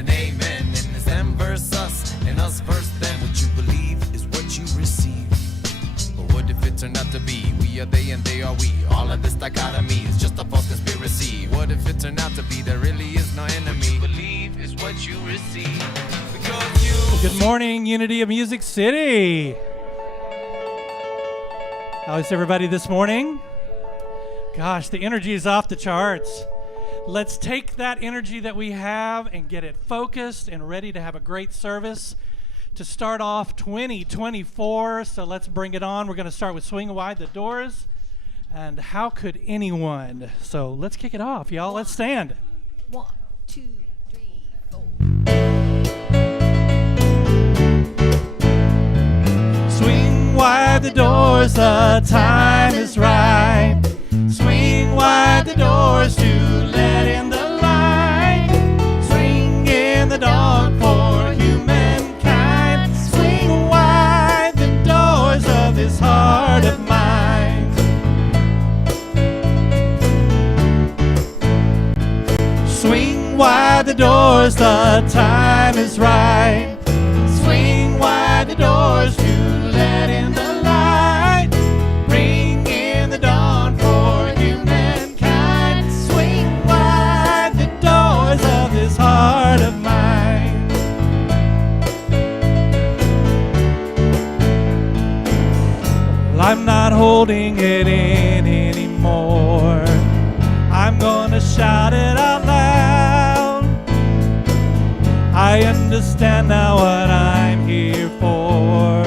an amen. And it's them versus us, and us versus them. What you believe is what you receive. But what if it turned out to be we are they and they are we? All of this dichotomy is just a false conspiracy. What if it turned out to be there really is no enemy? What you believe is what you receive. Because you... Good morning, Unity of Music City. How is everybody this morning? Gosh, the energy is off the charts. Let's take that energy that we have and get it focused and ready to have a great service to start off 2024. So let's bring it on. We're going to start with Swing Wide the Doors. And how could anyone? So let's kick it off, y'all. Let's stand. 1, 2, 3, 4. Swing wide the doors, the time is right. Swing wide the doors to let in the light. Swing in the dawn for humankind. Swing wide the doors of this heart of mine. Swing wide the doors, the time is right. Swing wide the doors to let in the light. Bring in the dawn for humankind. Swing wide the doors of this heart of mine. Well, I'm not holding it in anymore. I'm gonna shout it out loud. I understand now what I'm here for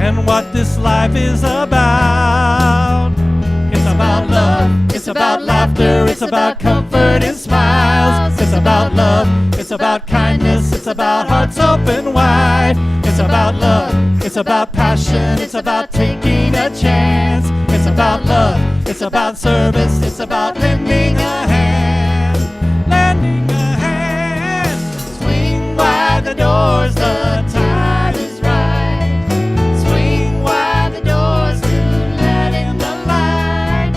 and what this life is about. It's about love, it's about laughter, it's about comfort and smiles. It's about love, it's about kindness, it's about hearts open wide. It's about love, it's about passion, it's about taking a chance. It's about love, it's about service, it's about lending a hand, lending a hand. Swing wide the doors, the time is right. Swing wide the doors to let in the light.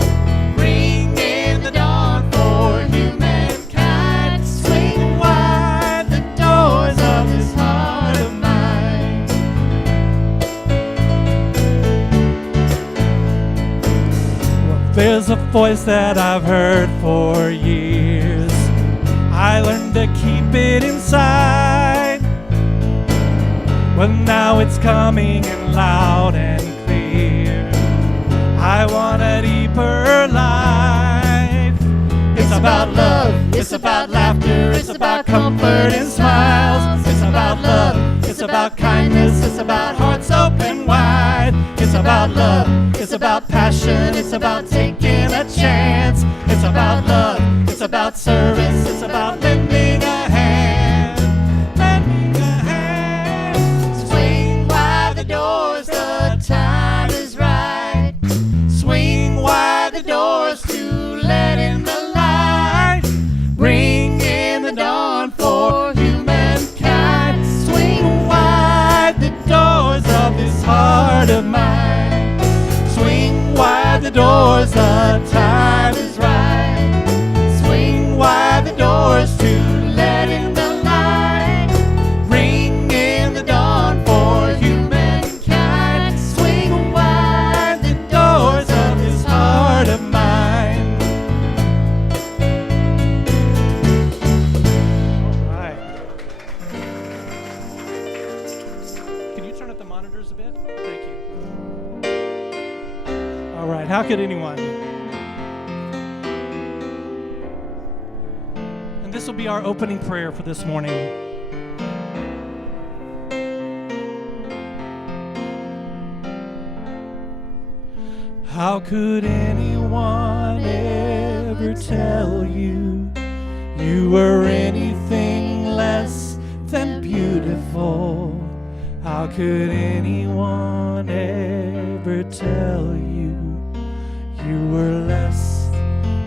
Bring in the dawn for humankind. Swing wide the doors of this heart of mine. Well, there's a voice that I've heard for years. I learned to keep it inside. Well, now it's coming in loud and clear. I want a deeper life. It's about love, it's about laughter, it's about comfort and smiles. It's about love, it's about kindness, it's about hearts open wide. It's about love, it's about passion, it's about taking a chance. It's about love, it's about service, it's about lending a hand, lending a hand. Swing wide the doors, the time is right. Swing wide the doors to let in the light. Bring in the dawn for humankind. Swing wide the doors of this heart of mine. Swing wide the doors, the time is right. Swing wide the doors to let in the light. Bring in the dawn for humankind. Swing wide the doors of this heart of mine. All right. Can you turn up the monitors a bit? Thank you. All right. How could anyone? And this will be our opening prayer for this morning. How could anyone ever tell you you were anything less than beautiful? How could anyone ever tell you you were less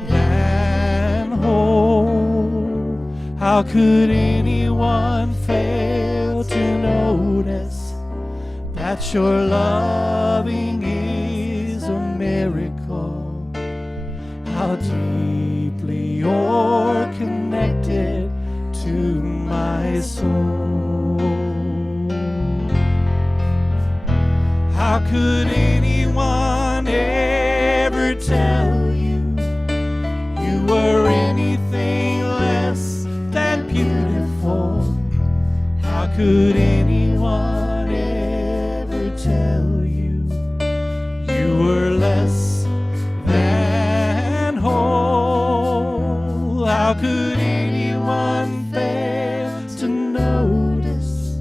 than whole? How could anyone fail to notice that your loving is a miracle? How deeply you're connected to my soul. How could anyone ever tell you you were anything less than beautiful? How could anyone ever tell you you were less than whole? How could anyone fail to notice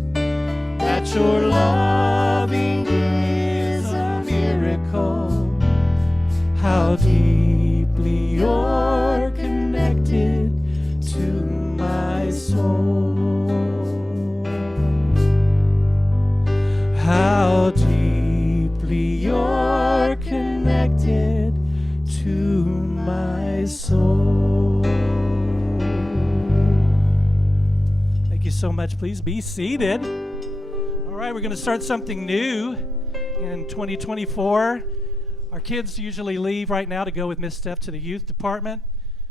that your loving is a miracle? How deeply you're connected to my soul. How deeply you're connected to my soul. Thank you so much. Please be seated. All right, we're going to start something new in 2024. Our kids usually leave right now to go with Miss Steph to the youth department.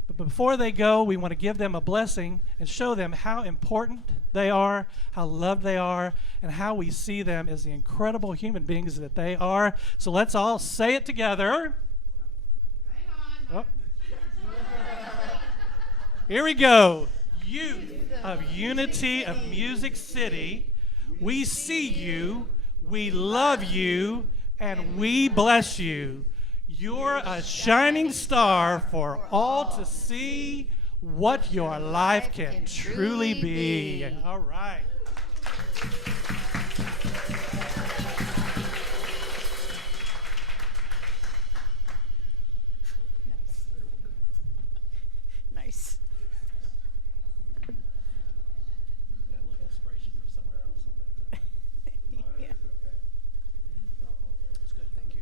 But before they go, we want to give them a blessing and show them how important they are, how loved they are, and how we see them as the incredible human beings that they are. So let's all say it together. Hang on. Oh. Here we go. Youth of Unity of Music City, we see you, we love you, and we bless you. You're a shining star for all to see what your life can truly be. All right. Nice. Yeah. That's good. Thank you.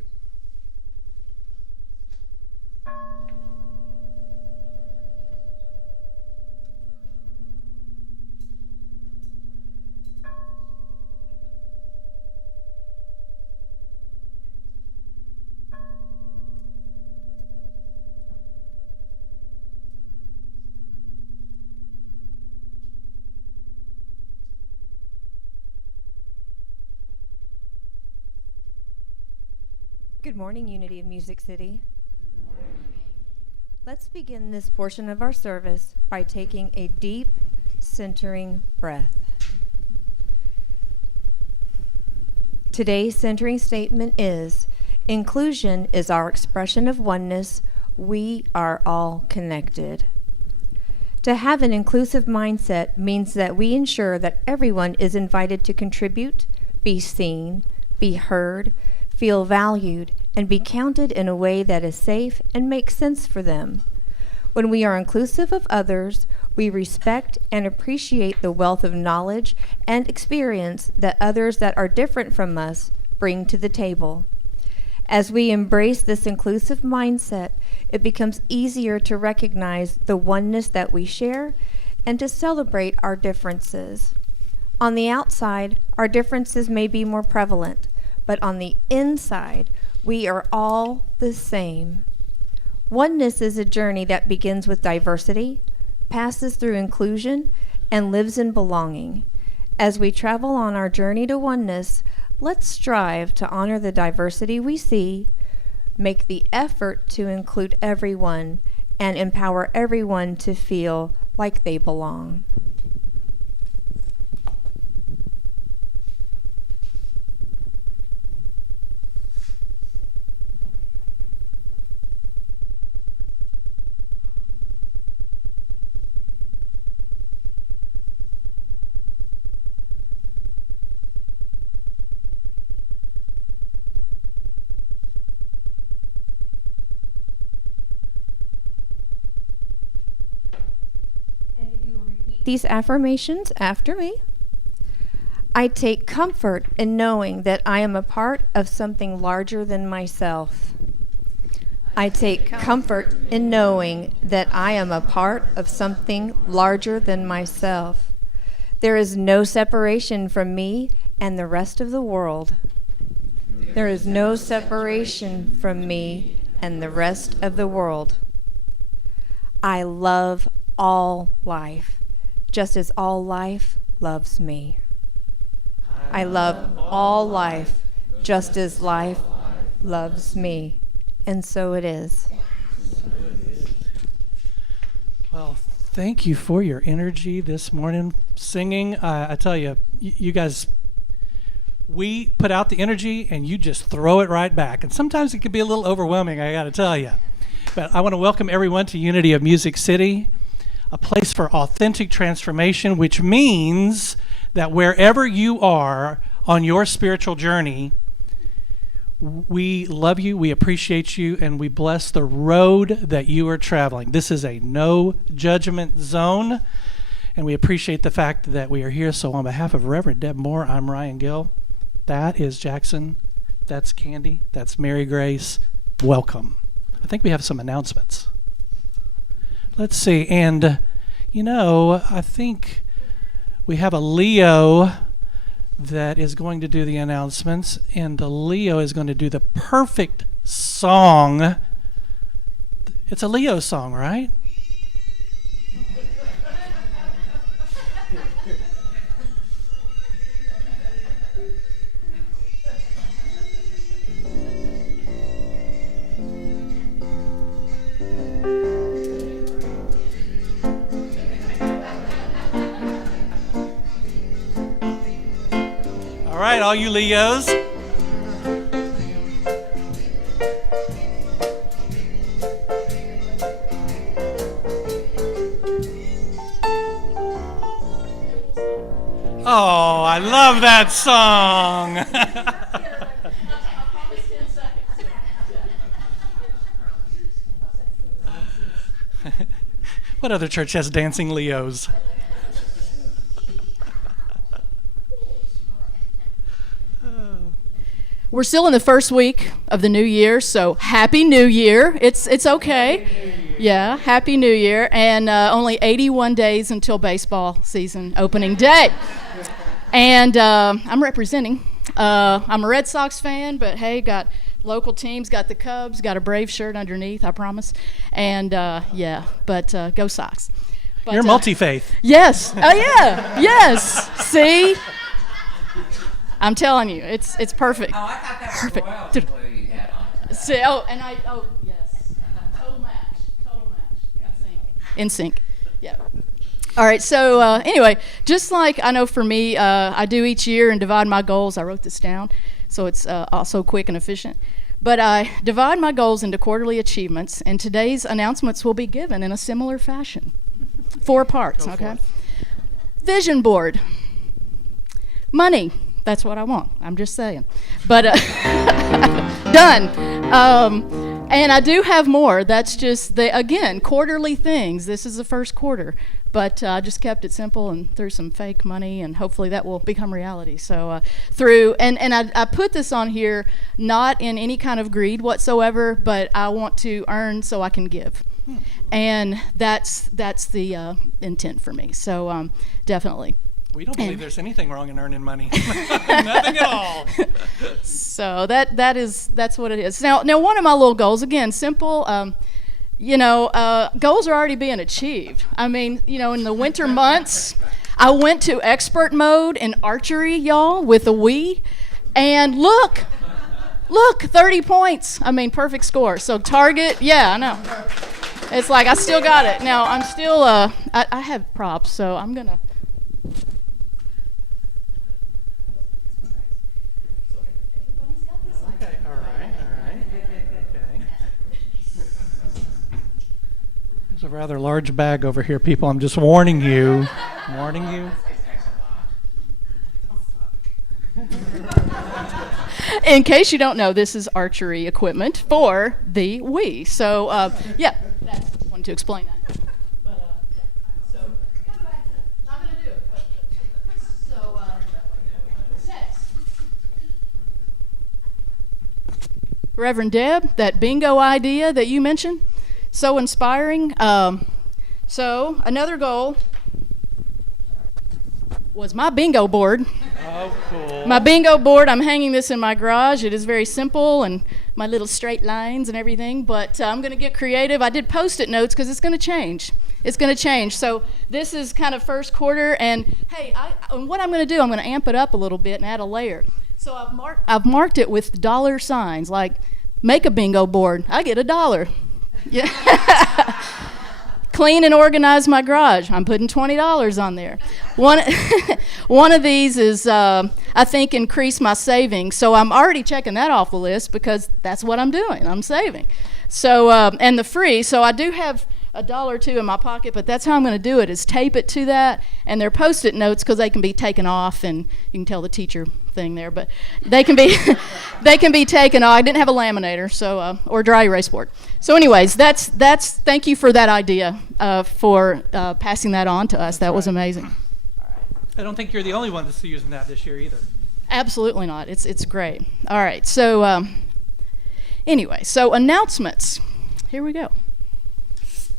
Good morning, Unity of Music City. Let's begin this portion of our service by taking a deep, centering breath. Today's centering statement is, inclusion is our expression of oneness. We are all connected. To have an inclusive mindset means that we ensure that everyone is invited to contribute, be seen, be heard, feel valued, and be counted in a way that is safe and makes sense for them. When we are inclusive of others, we respect and appreciate the wealth of knowledge and experience that others that are different from us bring to the table. As we embrace this inclusive mindset, it becomes easier to recognize the oneness that we share and to celebrate our differences. On the outside, our differences may be more prevalent, but on the inside, we are all the same. Oneness is a journey that begins with diversity, passes through inclusion, and lives in belonging. As we travel on our journey to oneness, let's strive to honor the diversity we see, make the effort to include everyone, and empower everyone to feel like they belong. These affirmations after me. I take comfort in knowing that I am a part of something larger than myself. I take comfort in knowing that I am a part of something larger than myself. There is no separation from me and the rest of the world. There is no separation from me and the rest of the world. I love all life, just as all life loves me. I love all life just as life loves me. And so it is. Well, thank you for your energy this morning singing. I tell you, you guys, we put out the energy and you just throw it right back. And sometimes it can be a little overwhelming, I got to tell you. But I want to welcome everyone to Unity of Music City, a place for authentic transformation, which means that wherever you are on your spiritual journey, we love you, we appreciate you, and we bless the road that you are traveling. This is a no judgment zone, and we appreciate the fact that we are here. So on behalf of Reverend Deb Moore, I'm Ryan Gill. That is Jackson. That's Candy. That's Mary Grace. Welcome. I think we have some announcements. Let's see. And, I think we have a Leo that is going to do the announcements, and the Leo is going to do the perfect song. It's a Leo song, right? All right, all you Leos. Oh, I love that song. What other church has dancing Leos? We're still in the first week of the new year, so Happy New Year. It's okay. Yeah, Happy New Year. And only 81 days until baseball season opening day. And I'm representing. I'm a Red Sox fan, but hey, got local teams, got the Cubs, got a Brave shirt underneath, I promise. And but go Sox. But, You're multi-faith. Yes. Oh, yeah. Yes. See? I'm telling you, it's perfect. Oh, I thought that was Perfect. royal blue you had on. See, yes. Total match. In sync. Yeah. All right, so anyway, just like I know for me, I do each year and divide my goals. I wrote this down, so it's also quick and efficient. But I divide my goals into quarterly achievements, and today's announcements will be given in a similar fashion. 4 parts, okay? Vision board. Money. That's what I want. I'm just saying. But done. And I do have more. That's just, quarterly things. This is the first quarter. But I just kept it simple and threw some fake money, and hopefully that will become reality. So I put this on here not in any kind of greed whatsoever, but I want to earn so I can give. And that's the intent for me. So definitely. We don't believe there's anything wrong in earning money. Nothing at all. So that's what it is. Now one of my little goals, again, simple. Goals are already being achieved. I mean, in the winter months, I went to expert mode in archery, y'all, with a Wii, and look, 30 points. I mean, perfect score. So target, yeah, I know. It's like I still got it. Now I'm still I have props, so I'm gonna. There's a rather large bag over here, people. I'm just warning you. In case you don't know, this is archery equipment for the Wii. So, that's wanted to explain that. So, not going to do it. So, next. Reverend Deb, that bingo idea that you mentioned, so inspiring. So another goal was my bingo board. Oh, cool. My bingo board, I'm hanging this in my garage. It is very simple, and my little straight lines and everything, but I'm going to get creative. I did Post-it notes because it's going to change. It's going to change. So this is kind of first quarter, and hey, what I'm going to do, I'm going to amp it up a little bit and add a layer. So I've marked it with dollar signs, like make a bingo board. I get $1. Yeah. Clean and organize my garage. I'm putting $20 on there. One of these is, I think, increase my savings. So I'm already checking that off the list because that's what I'm doing. I'm saving. So, and the free, so I do have $1 or $2 in my pocket, but that's how I'm going to do it, is tape it to that. And they're Post-it notes because they can be taken off, and you can tell the teacher thing there, but they can be they can be taken off. I didn't have a laminator, so or dry erase board. So anyways, that's thank you for that idea, for passing that on to us. That was amazing. I don't think you're the only one that's using that this year either. Absolutely not. It's great. All right. So anyway, so announcements. Here we go.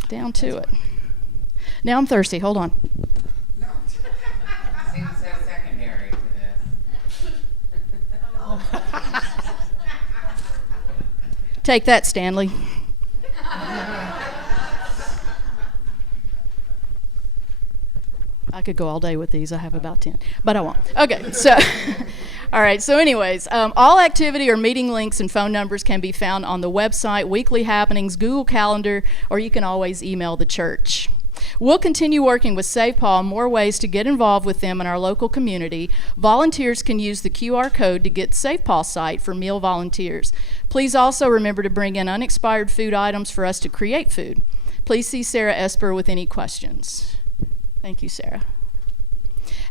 Down to it. Now I'm thirsty. Hold on. No. Seems so secondary to this. Take that, Stanley. I could go all day with these. I have about 10, but I won't. Okay, so, all right, so anyways, all activity or meeting links and phone numbers can be found on the website, Weekly Happenings, Google Calendar, or you can always email the church. We'll continue working with Save Paul on more ways to get involved with them in our local community. Volunteers can use the QR code to get Save Paul site for meal volunteers. Please also remember to bring in unexpired food items for us to create food. Please see Sarah Esper with any questions. Thank you, Sarah.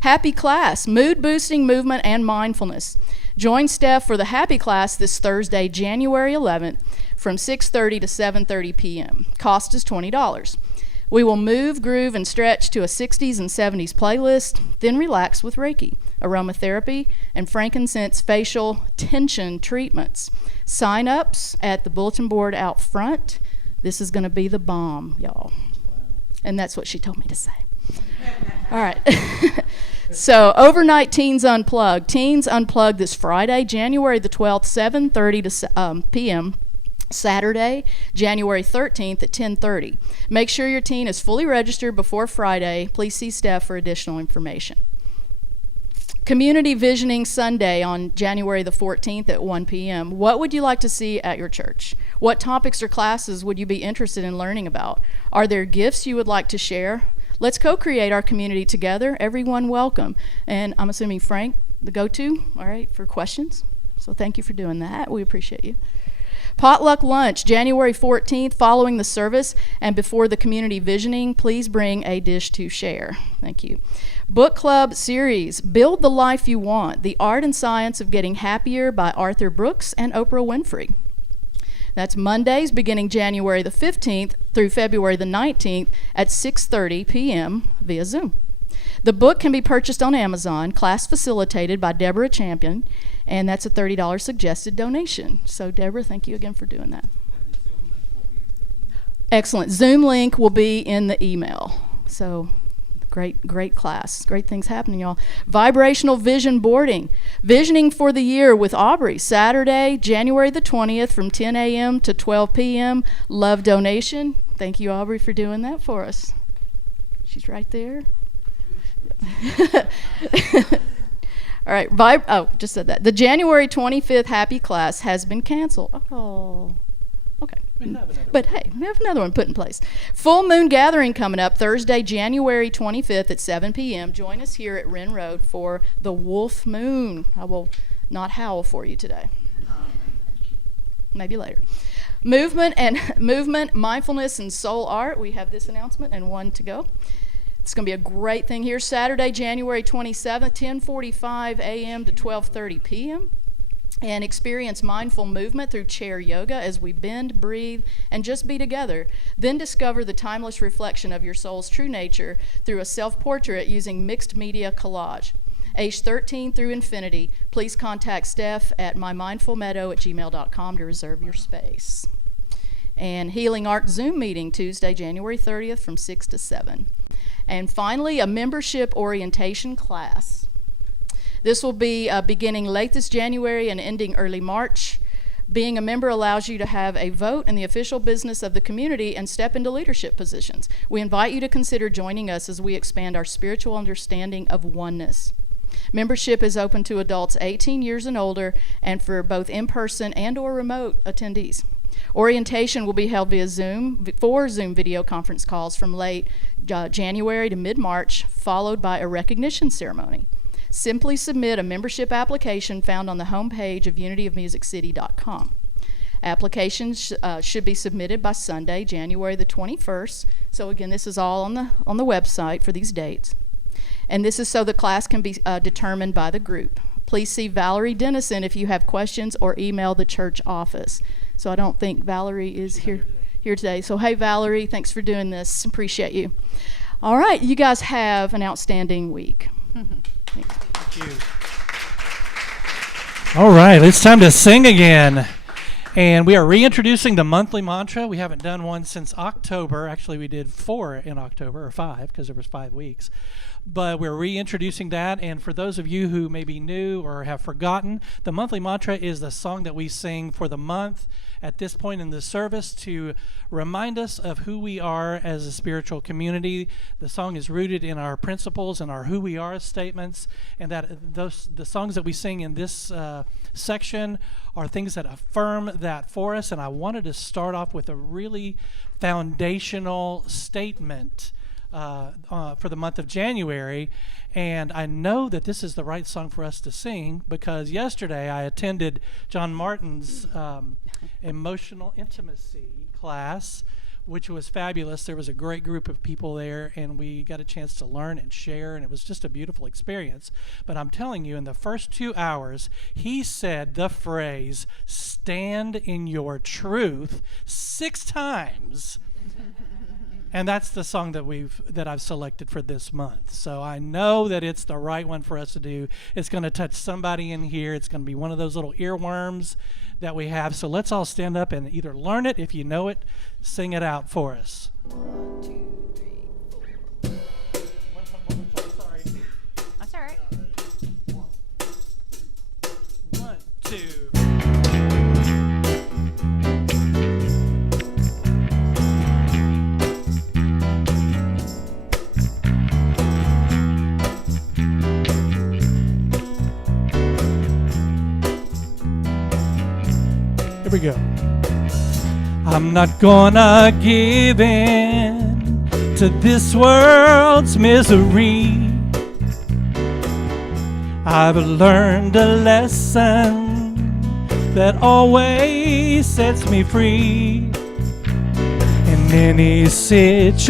Happy Class, mood boosting movement and mindfulness. Join Steph for the Happy Class this Thursday, January 11th from 6:30 to 7:30 p.m. Cost is $20. We will move, groove, and stretch to a 60s and 70s playlist, then relax with Reiki, aromatherapy, and frankincense facial tension treatments. Sign-ups at the bulletin board out front. This is going to be the bomb, y'all. And that's what she told me to say. All right. So, overnight Teens Unplugged. Teens Unplugged this Friday, January the 12th, 7:30 to p.m. Saturday, January 13th at 10:30. Make sure your teen is fully registered before Friday. Please see staff for additional information. Community Visioning Sunday on January the 14th at 1 p.m. What would you like to see at your church? What topics or classes would you be interested in learning about? Are there gifts you would like to share? Let's co-create our community together. Everyone welcome. And I'm assuming Frank, the go-to, all right, for questions. So thank you for doing that. We appreciate you. Potluck lunch, January 14th, following the service and before the community visioning. Please bring a dish to share. Thank you. Book club series, Build the Life You Want, The Art and Science of Getting Happier by Arthur Brooks and Oprah Winfrey. That's Mondays beginning January the 15th through February the 19th at 6:30 p.m. via Zoom. The book can be purchased on Amazon, class facilitated by Deborah Champion, and that's a $30 suggested donation. So, Deborah, thank you again for doing that. Excellent. Zoom link will be in the email. So, great class. Great things happening, y'all. Vibrational vision boarding. Visioning for the year with Aubrey. Saturday, January the 20th from 10 a.m. to 12 p.m. Love donation. Thank you, Aubrey, for doing that for us. She's right there. All right. Just said that. The January 25th Happy Class has been canceled. Oh. Okay. But hey, we have another one put in place. Full Moon Gathering coming up Thursday, January 25th at 7 p.m. Join us here at Wren Road for the Wolf Moon. I will not howl for you today. Maybe later. Movement, mindfulness, and soul art. We have this announcement and one to go. It's going to be a great thing here. Saturday, January 27th, 10:45 a.m. to 12:30 p.m. And experience mindful movement through chair yoga as we bend, breathe, and just be together. Then discover the timeless reflection of your soul's true nature through a self-portrait using mixed media collage. Age 13 through infinity. Please contact Steph at mymindfulmeadow@gmail.com to reserve your space. And Healing Art Zoom meeting Tuesday, January 30th from 6 to 7. And finally, a membership orientation class. This will be beginning late this January and ending early March. Being a member allows you to have a vote in the official business of the community and step into leadership positions. We invite you to consider joining us as we expand our spiritual understanding of oneness. Membership is open to adults 18 years and older and for both in-person and or remote attendees. Orientation will be held via Zoom, 4 Zoom video conference calls from late January to mid-March, followed by a recognition ceremony. Simply submit a membership application found on the homepage of unityofmusiccity.com. Applications should be submitted by Sunday, January the 21st. So again, this is all on the website for these dates. And this is so the class can be determined by the group. Please see Valerie Dennison if you have questions, or email the church office. So I don't think Valerie is here today. So hey, Valerie, thanks for doing this. Appreciate you. All right, you guys have an outstanding week. Thanks. Thank you. All right, it's time to sing again. And we are reintroducing the monthly mantra. We haven't done one since October. Actually, we did 4 in October, or 5, because there was 5 weeks. But we're reintroducing that. And for those of you who may be new or have forgotten, the monthly mantra is the song that we sing for the month at this point in the service to remind us of who we are as a spiritual community. The song is rooted in our principles and our who we are statements, and that the songs that we sing in this section are things that affirm that for us. And I wanted to start off with a really foundational statement for the month of January. And I know that this is the right song for us to sing because yesterday I attended John Martin's emotional intimacy class, which was fabulous. There was a great group of people there, and we got a chance to learn and share, and it was just a beautiful experience. But I'm telling you, in the first 2 hours, he said the phrase, "stand in your truth," 6 times. And that's the song that I've selected for this month. So I know that it's the right one for us to do. It's going to touch somebody in here. It's going to be one of those little earworms that we have. So let's all stand up and either learn it, if you know it, sing it out for us. 1, 2, 3, 4. Sorry. That's all right. 1, 2. Here we go. I'm not gonna give in to this world's misery. I've learned a lesson that always sets me free. In any situation,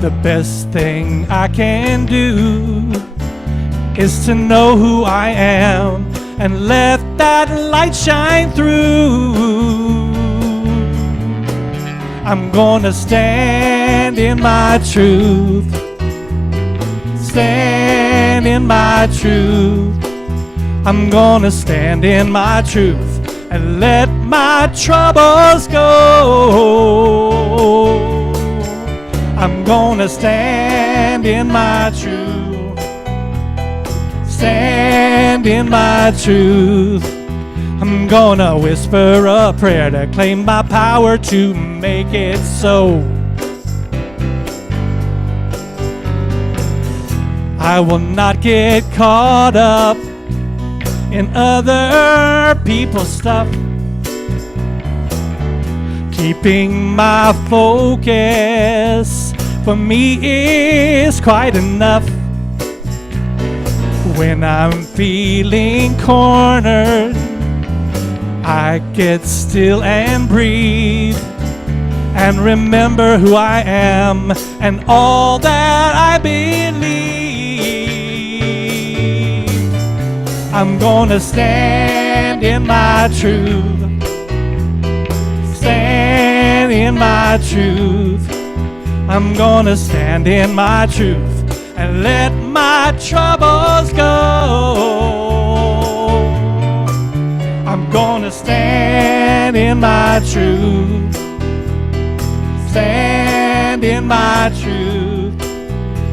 the best thing I can do is to know who I am and let that light shine through. I'm gonna stand in my truth. Stand in my truth. I'm gonna stand in my truth and let my troubles go. I'm gonna stand in my truth. Stand in my truth. I'm gonna whisper a prayer to claim my power to make it so. I will not get caught up in other people's stuff. Keeping my focus for me is quite enough. When I'm feeling cornered, I get still and breathe and remember who I am and all that I believe. I'm gonna stand in my truth. Stand in my truth. I'm gonna stand in my truth and let my troubles go. I'm gonna stand in my truth. Stand in my truth.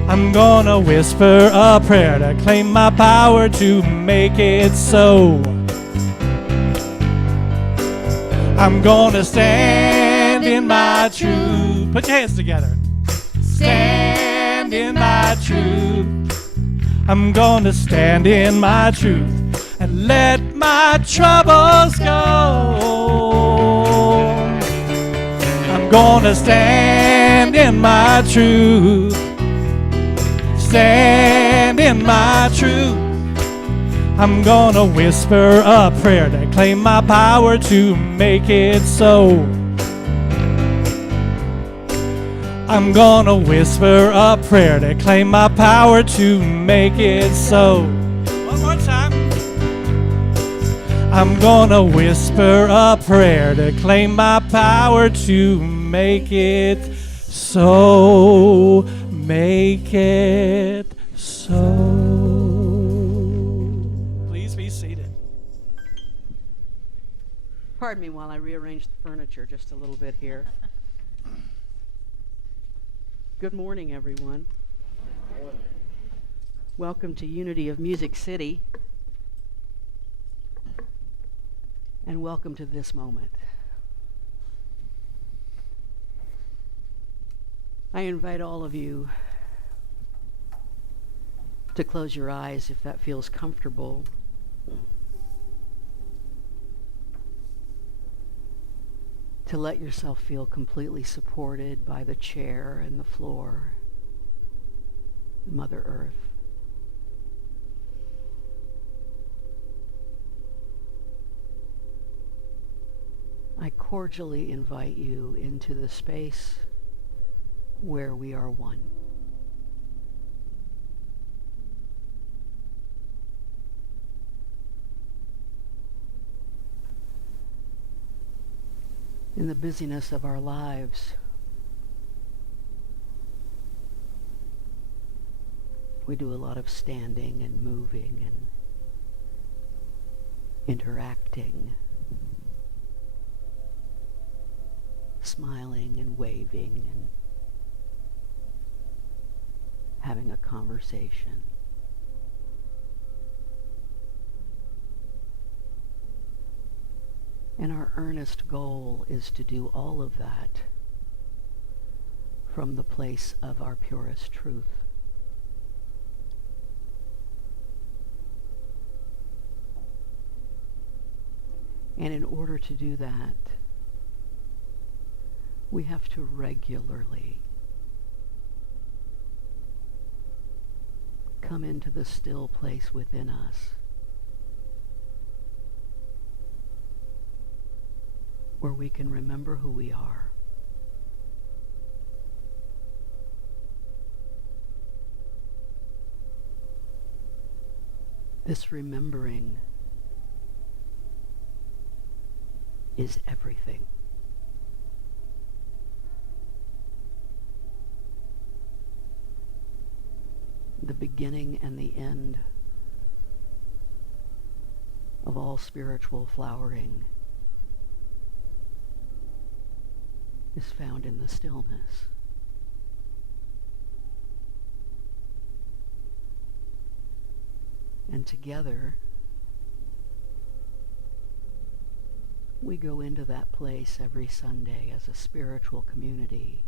I'm gonna whisper a prayer to claim my power to make it so. I'm gonna stand in my truth. Put your hands together. Stand in my truth. I'm gonna stand in my truth and let my troubles go. I'm gonna stand in my truth. Stand in my truth. I'm gonna whisper a prayer to claim my power to make it so. I'm gonna whisper a prayer to claim my power to make it so. One more time. I'm gonna whisper a prayer to claim my power to make it so. Make it so. Please be seated. Pardon me while I rearrange the furniture just a little bit here. Good morning, everyone. Welcome to Unity of Music City. And welcome to this moment. I invite all of you to close your eyes if that feels comfortable. To let yourself feel completely supported by the chair and the floor, Mother Earth. I cordially invite you into the space where we are one. In the busyness of our lives, we do a lot of standing and moving and interacting, smiling and waving and having a conversation. And our earnest goal is to do all of that from the place of our purest truth. And in order to do that, we have to regularly come into the still place within us where we can remember who we are. This remembering is everything. The beginning and the end of all spiritual flowering is found in the stillness. And together, we go into that place every Sunday as a spiritual community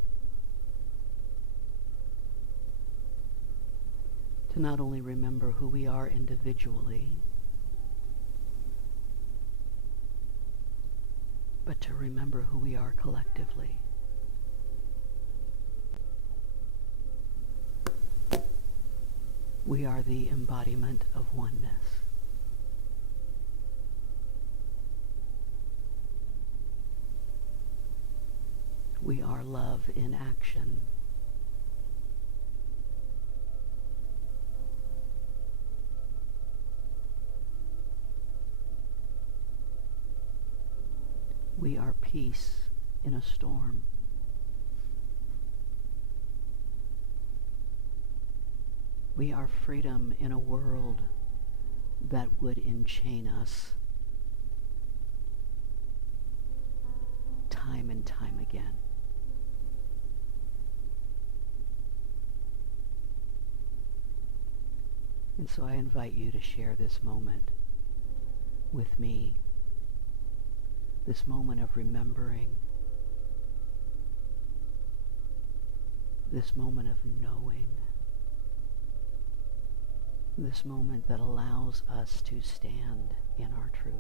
to not only remember who we are individually, but to remember who we are collectively. We are the embodiment of oneness. We are love in action. We are peace in a storm. We are freedom in a world that would enchain us time and time again. And so I invite you to share this moment with me this moment of remembering, this moment of knowing, this moment that allows us to stand in our truth.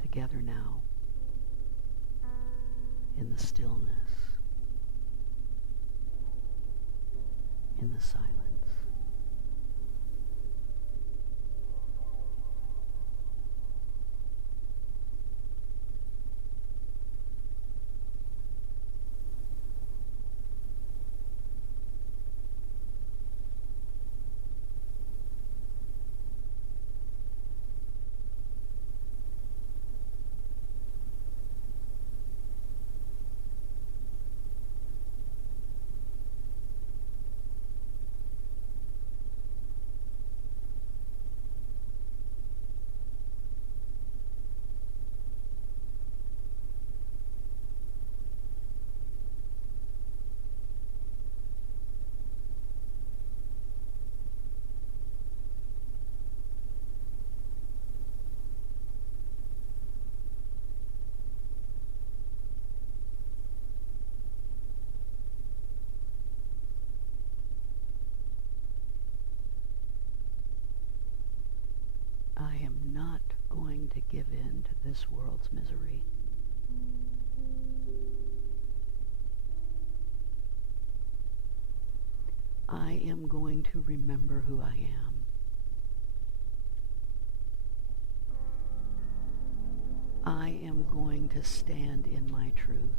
Together now, in the stillness, in the silence. I am not going to give in to this world's misery. I am going to remember who I am. I am going to stand in my truth.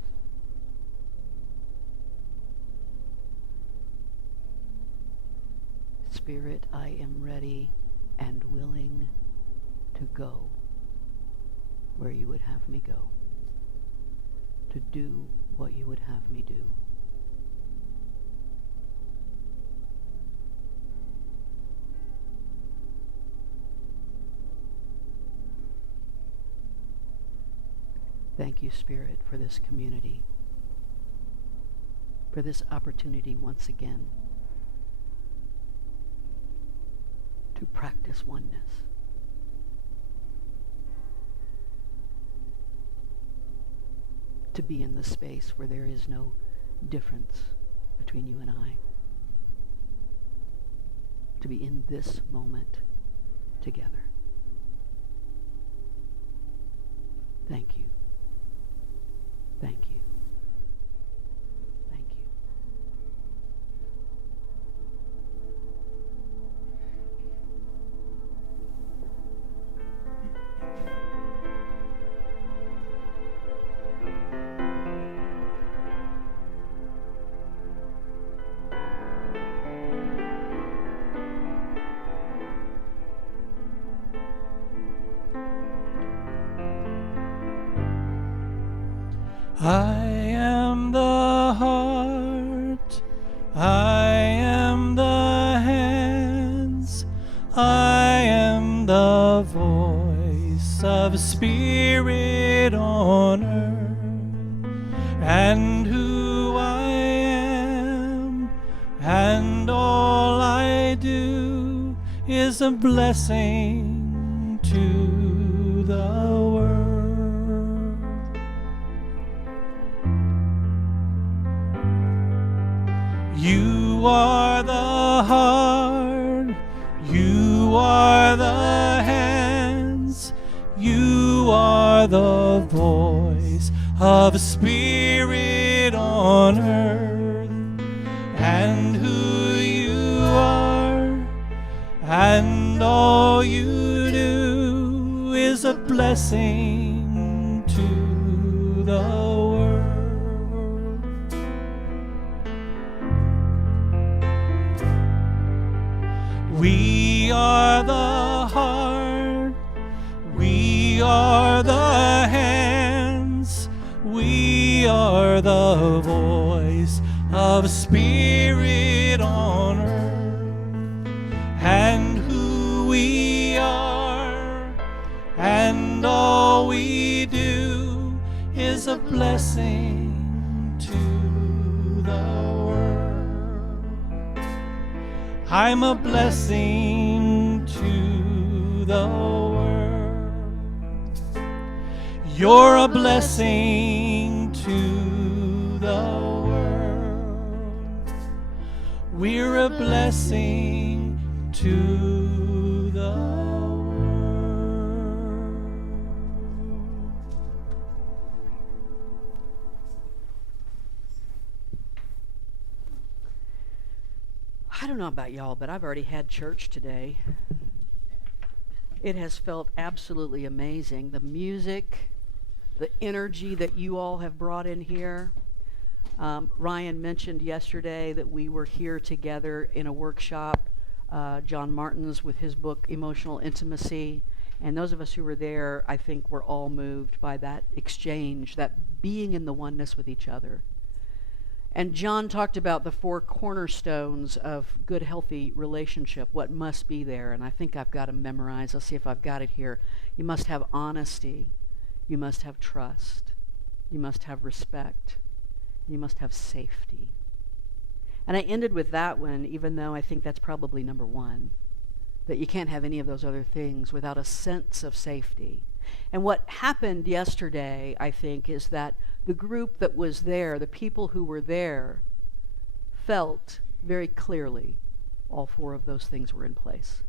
Spirit, I am ready and willing to go where you would have me go, to do what you would have me do. Thank you, Spirit, for this community, for this opportunity once again to practice oneness. To be in the space where there is no difference between you and I. To be in this moment together. Thank you. Thank you. Thank you. I am the heart, I am the hands, I am the voice of spirit on earth, and who I am, and all I do is a blessing to the world. You are the heart, you are the hands, you are the voice of spirit on earth, and who you are, and all you do is a blessing to the world. We are the heart, we are the hands, we are the voice of spirit on earth, and who we are, and all we do is a blessing to the world. I'm a blessing to the world. You're a blessing to the world. We're a blessing to the world. I don't know about y'all, but I've already had church today. It has felt absolutely amazing. The music, the energy that you all have brought in here. Ryan mentioned yesterday that we were here together in a workshop, John Martin's with his book, Emotional Intimacy. And those of us who were there, I think, were all moved by that exchange, that being in the oneness with each other. And John talked about the 4 cornerstones of good, healthy relationship, what must be there. And I think I've got them memorized. Let's see if I've got it here. You must have honesty. You must have trust. You must have respect. You must have safety. And I ended with that one, even though I think that's probably number 1, that you can't have any of those other things without a sense of safety. And what happened yesterday, I think, is that the group that was there, the people who were there, felt very clearly all 4 of those things were in place.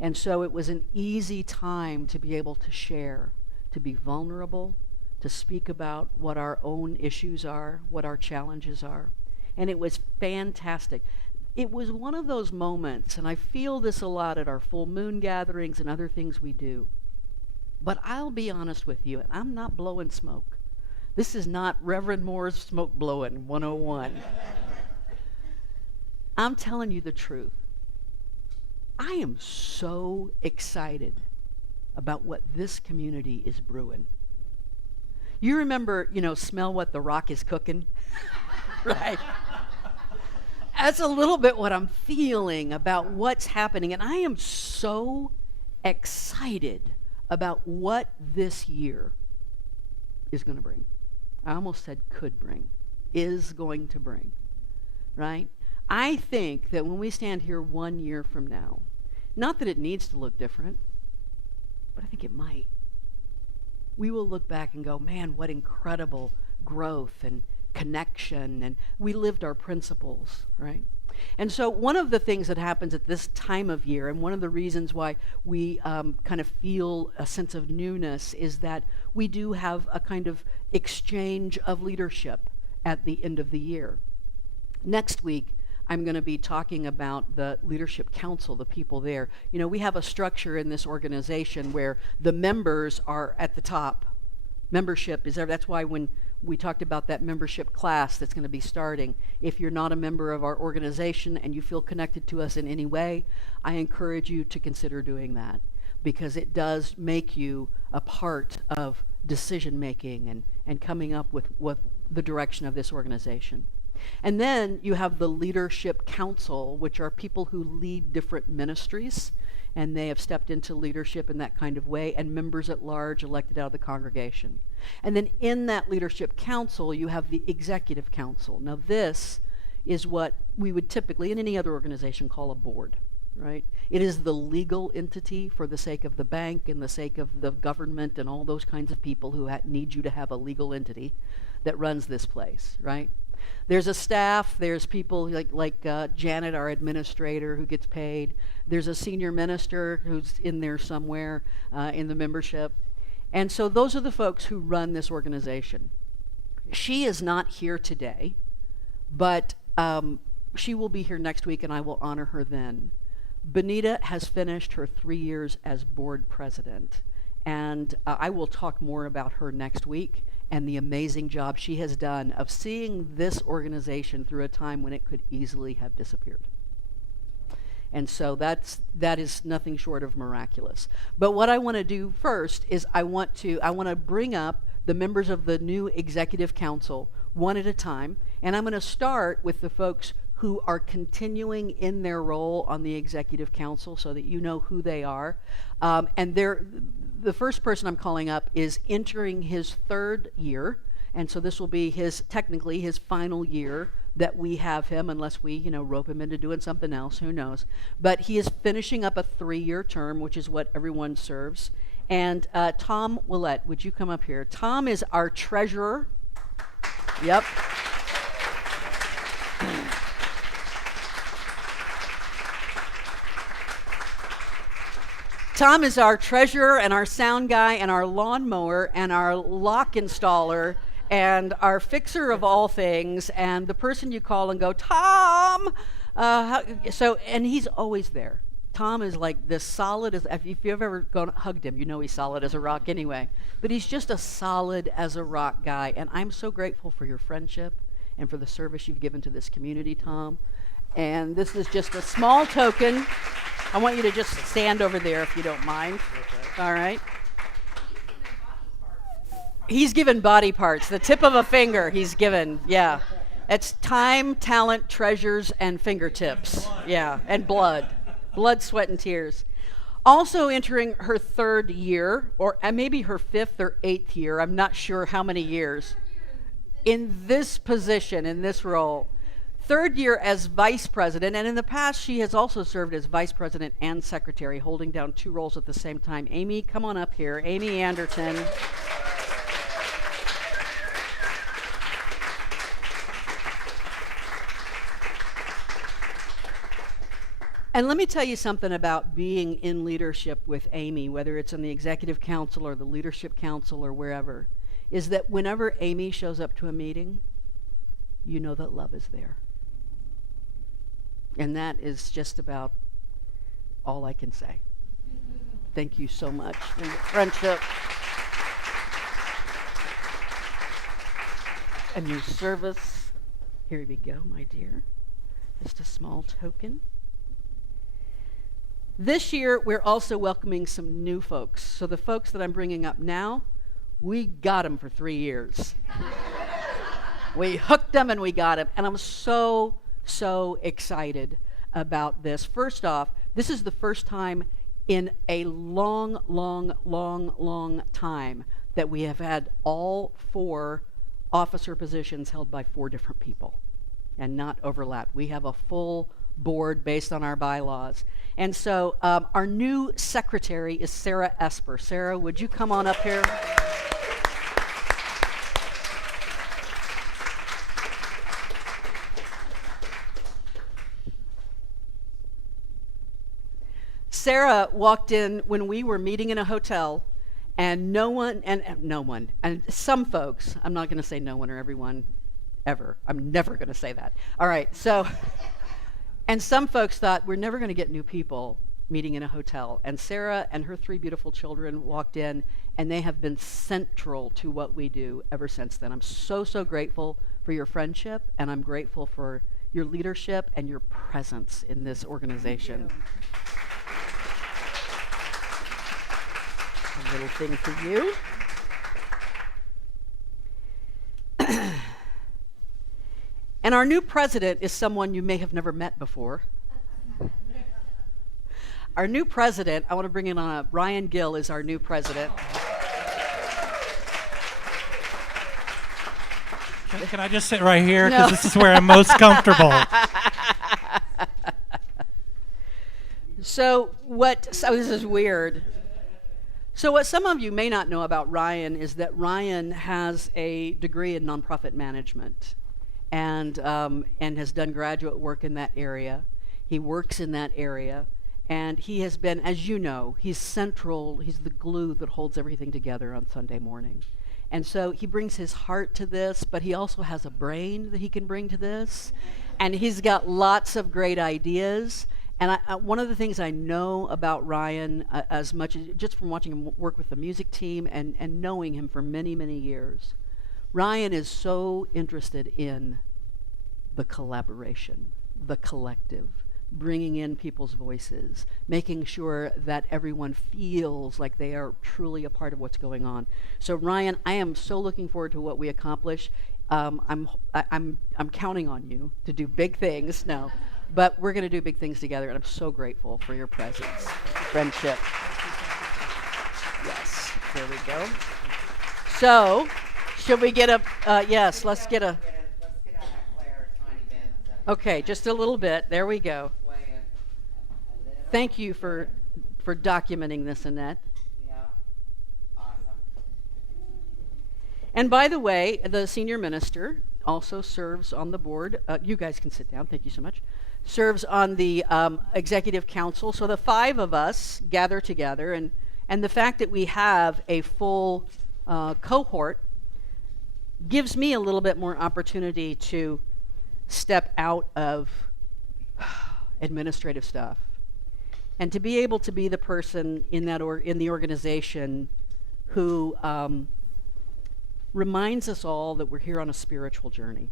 And so it was an easy time to be able to share, to be vulnerable, to speak about what our own issues are, what our challenges are. And it was fantastic. It was one of those moments, and I feel this a lot at our full moon gatherings and other things we do. But I'll be honest with you, and I'm not blowing smoke. This is not Reverend Moore's smoke blowing 101. I'm telling you the truth. I am so excited about what this community is brewing. You remember, smell what the rock is cooking? Right? That's a little bit what I'm feeling about what's happening. And I am so excited about what this year is going to bring. I almost said could bring, is going to bring, right? I think that when we stand here 1 year from now, not that it needs to look different, but I think it might. We will look back and go, man, what incredible growth and connection, and we lived our principles, right? And so one of the things that happens at this time of year, and one of the reasons why we kind of feel a sense of newness, is that we do have a kind of exchange of leadership at the end of the year. Next week, I'm going to be talking about the Leadership Council, the people there. We have a structure in this organization where the members are at the top. Membership is there. That's why when we talked about that membership class that's going to be starting, if you're not a member of our organization and you feel connected to us in any way, I encourage you to consider doing that, because it does make you a part of decision making and coming up with what the direction of this organization. And then you have the Leadership Council, which are people who lead different ministries, and they have stepped into leadership in that kind of way, and members at large elected out of the congregation. And then in that Leadership Council, you have the Executive Council. Now this is what we would typically, in any other organization, call a board, right? It is the legal entity for the sake of the bank and the sake of the government and all those kinds of people who need you to have a legal entity that runs this place, right? There's a staff, there's people like Janet, our administrator, who gets paid. There's a senior minister who's in there somewhere in the membership. And so those are the folks who run this organization. She is not here today, but she will be here next week, and I will honor her then. Benita has finished her 3 years as board president, and I will talk more about her next week and the amazing job she has done of seeing this organization through a time when it could easily have disappeared. And so that is nothing short of miraculous. But what I want to do first is I want to bring up the members of the new Executive Council one at a time, and I'm going to start with the folks who are continuing in their role on the Executive Council so that you know who they are. And the first person I'm calling up is entering his 3rd year, and so this will be technically his final year that we have him, unless we, rope him into doing something else, who knows. But he is finishing up a 3-year term, which is what everyone serves. And Tom Willett, would you come up here? Tom is our treasurer. Yep. Tom is our treasurer and our sound guy and our lawnmower and our lock installer and our fixer of all things and the person you call and go, Tom! And he's always there. Tom is like this solid as, if you've ever gone hugged him, you know he's solid as a rock anyway. But he's just a solid as a rock guy. And I'm so grateful for your friendship and for the service you've given to this community, Tom. And this is just a small token. I want you to just stand over there if you don't mind. Okay. All right. He's given body parts. The tip of a finger he's given. Yeah. It's time, talent, treasures, and fingertips. Yeah. And blood. Blood, sweat, and tears. Also entering her 3rd year, or maybe her 5th or 8th year. I'm not sure how many years. In this position, in this role. 3rd year as vice president, and in the past she has also served as vice president and secretary, holding down 2 roles at the same time. Amy, come on up here. Amy Anderton. And let me tell you something about being in leadership with Amy, whether it's in the executive council or the leadership council or wherever, is that whenever Amy shows up to a meeting, you know that love is there. And that is just about all I can say. Thank you so much for your friendship and your service. Here we go, my dear. Just a small token. This year, we're also welcoming some new folks. So the folks that I'm bringing up now, we got them for 3 years. We hooked them and we got them. And I'm so excited about this. First off, this is the first time in a long time that we have had all 4 officer positions held by 4 different people and not overlap. We have a full board based on our bylaws. And so our new secretary is Sarah Esper. Sarah, would you come on up here? Sarah walked in when we were meeting in a hotel, and and some folks, I'm not going to say no one or everyone ever. I'm never going to say that. All right, so, and some folks thought we're never going to get new people meeting in a hotel. And Sarah and her 3 beautiful children walked in, and they have been central to what we do ever since then. I'm so grateful for your friendship, and I'm grateful for your leadership and your presence in this organization. A little thing for you. And our new president is someone you may have never met before. Our new president, I want to bring in on Ryan Gill is our new president. Can I just sit right here? Because this is where I'm most comfortable. So this is weird. So what some of you may not know about Ryan is that Ryan has a degree in nonprofit management and has done graduate work in that area. He works in that area, and he has been, as you know, he's central, he's the glue that holds everything together on Sunday morning. And so he brings his heart to this, but he also has a brain that he can bring to this, and he's got lots of great ideas. And one of the things I know about Ryan, as much as just from watching him work with the music team and knowing him for many years, Ryan is so interested in the collaboration, the collective, bringing in people's voices, making sure that everyone feels like they are truly a part of what's going on. So Ryan, I am so looking forward to what we accomplish. I'm counting on you to do big things. No. But we're going to do big things together, and I'm so grateful for your presence, friendship. Yes, there we go. So, should we get a, yes, let's get a, Let's get on that flare a tiny bit. okay, just a little bit. There we go. Thank you for documenting this, Annette. Yeah. And by the way, the senior minister also serves on the board. You guys can sit down. Thank you so much. Serves on the executive council. So the five of us gather together, and the fact that we have a full cohort gives me a little bit more opportunity to step out of administrative stuff and to be able to be the person in that in the organization who reminds us all that we're here on a spiritual journey,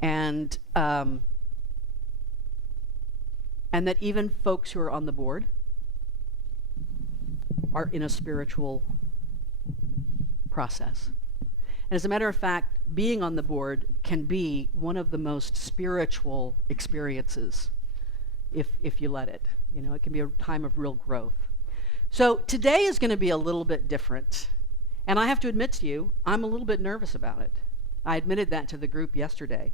and that even folks who are on the board are in a spiritual process. And as a matter of fact, being on the board can be one of the most spiritual experiences if you let it. You know, it can be a time of real growth. So today is going to be a little bit different. And I have to admit to you, I'm a little bit nervous about it. I admitted that to the group yesterday.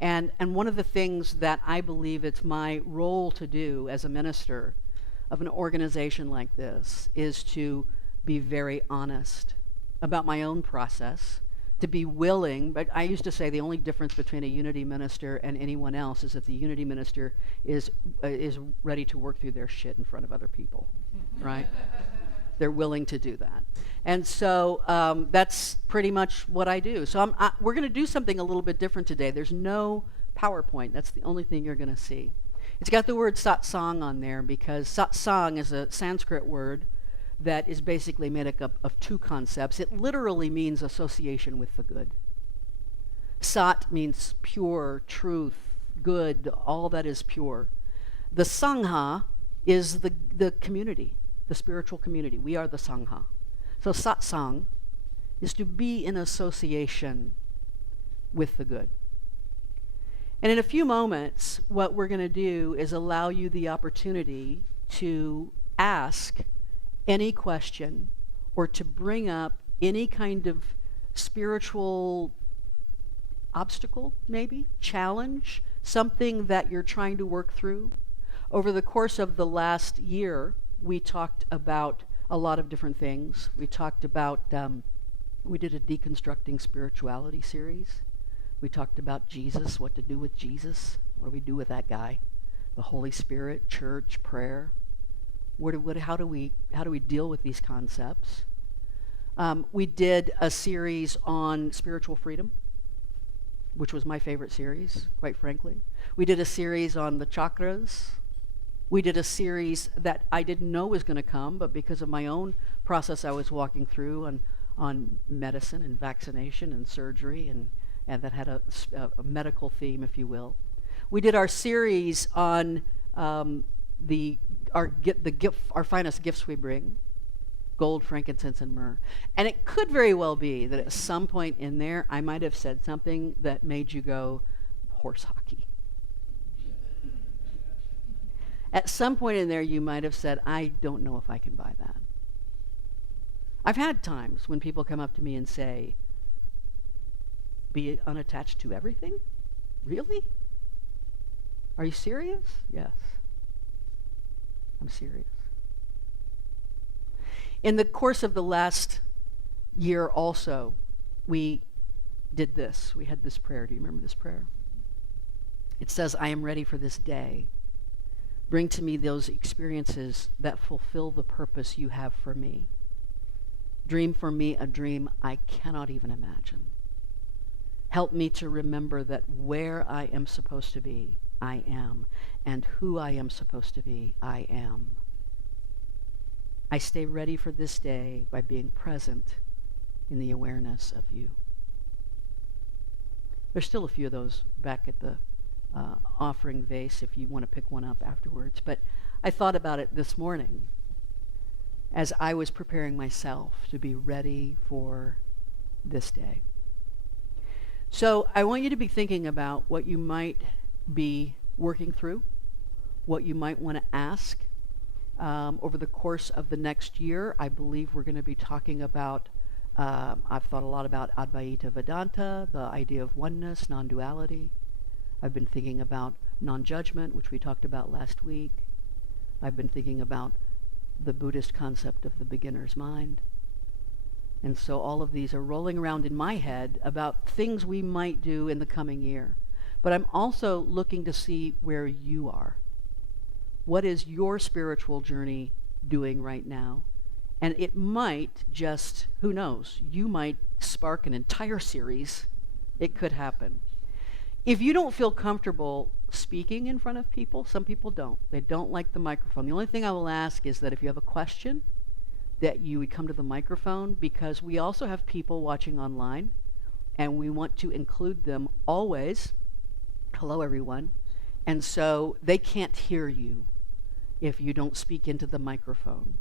And one of the things that I believe it's my role to do as a minister of an organization like this is to be very honest about my own process, to be willing. But I used to say the only difference between a unity minister and anyone else is that the unity minister is ready to work through their shit in front of other people, right? They're willing to do that. And so that's pretty much what I do. So we're going to do something a little bit different today. There's no PowerPoint. That's the only thing you're going to see. It's got the word satsang on there because satsang is a Sanskrit word that is basically made up of two concepts. It literally means association with the good. Sat means pure, truth, good, all that is pure. The Sangha is the community, the spiritual community. We are the Sangha. So satsang is to be in association with the good. And in a few moments, what we're going to do is allow you the opportunity to ask any question or to bring up any kind of spiritual obstacle, maybe, challenge, something that you're trying to work through. Over the course of the last year, we talked about a lot of different things. We talked about, we did a deconstructing spirituality series. We talked about Jesus, what to do with Jesus, what do we do with that guy, the Holy Spirit, church, prayer. How do we deal with these concepts? We did a series on spiritual freedom, which was my favorite series, quite frankly. We did a series on the chakras. We did a series that I didn't know was going to come, but because of my own process I was walking through on medicine and vaccination and surgery, and that had a medical theme, if you will. We did our series on our finest gifts we bring, gold, frankincense, and myrrh. And it could very well be that at some point in there, I might have said something that made you go, horse hockey. At some point in there, you might have said, I don't know if I can buy that. I've had times when people come up to me and say, be unattached to everything? Really? Are you serious? Yes. I'm serious. In the course of the last year also, we did this. We had this prayer. Do you remember this prayer? It says, I am ready for this day. Bring to me those experiences that fulfill the purpose you have for me. Dream for me a dream I cannot even imagine. Help me to remember that where I am supposed to be, I am, and who I am supposed to be, I am. I stay ready for this day by being present in the awareness of you. There's still a few of those back at the offering vase if you want to pick one up afterwards. But I thought about it this morning as I was preparing myself to be ready for this day. So I want you to be thinking about what you might be working through, what you might want to ask. Over the course of the next year, I believe we're going to be talking about, I've thought a lot about Advaita Vedanta, the idea of oneness, non-duality. I've been thinking about non-judgment, which we talked about last week. I've been thinking about the Buddhist concept of the beginner's mind. And so all of these are rolling around in my head about things we might do in the coming year. But I'm also looking to see where you are. What is your spiritual journey doing right now? And it might just, who knows, you might spark an entire series. It could happen. If you don't feel comfortable speaking in front of people, some people don't. They don't like the microphone. The only thing I will ask is that if you have a question, that you would come to the microphone, because we also have people watching online, and we want to include them always. Hello, everyone. And so they can't hear you if you don't speak into the microphone.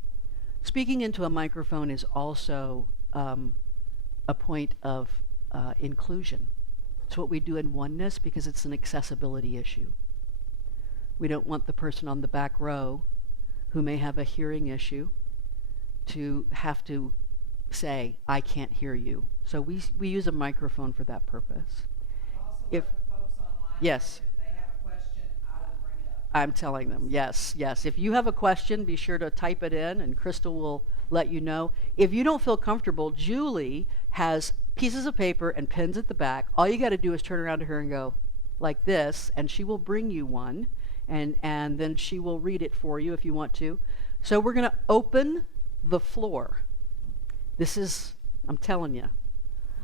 Speaking into a microphone is also a point of inclusion. It's what we do in oneness because it's an accessibility issue. We don't want the person on the back row who may have a hearing issue to have to say, I can't hear you. So we use a microphone for that purpose. If yes. I'm telling them, yes. If you have a question, be sure to type it in, and Crystal will let you know. If you don't feel comfortable, Julie has pieces of paper and pens at the back. All you got to do is turn around to her and go like this, and she will bring you one, and then she will read it for you if you want to. So we're going to open the floor. This is, I'm telling you,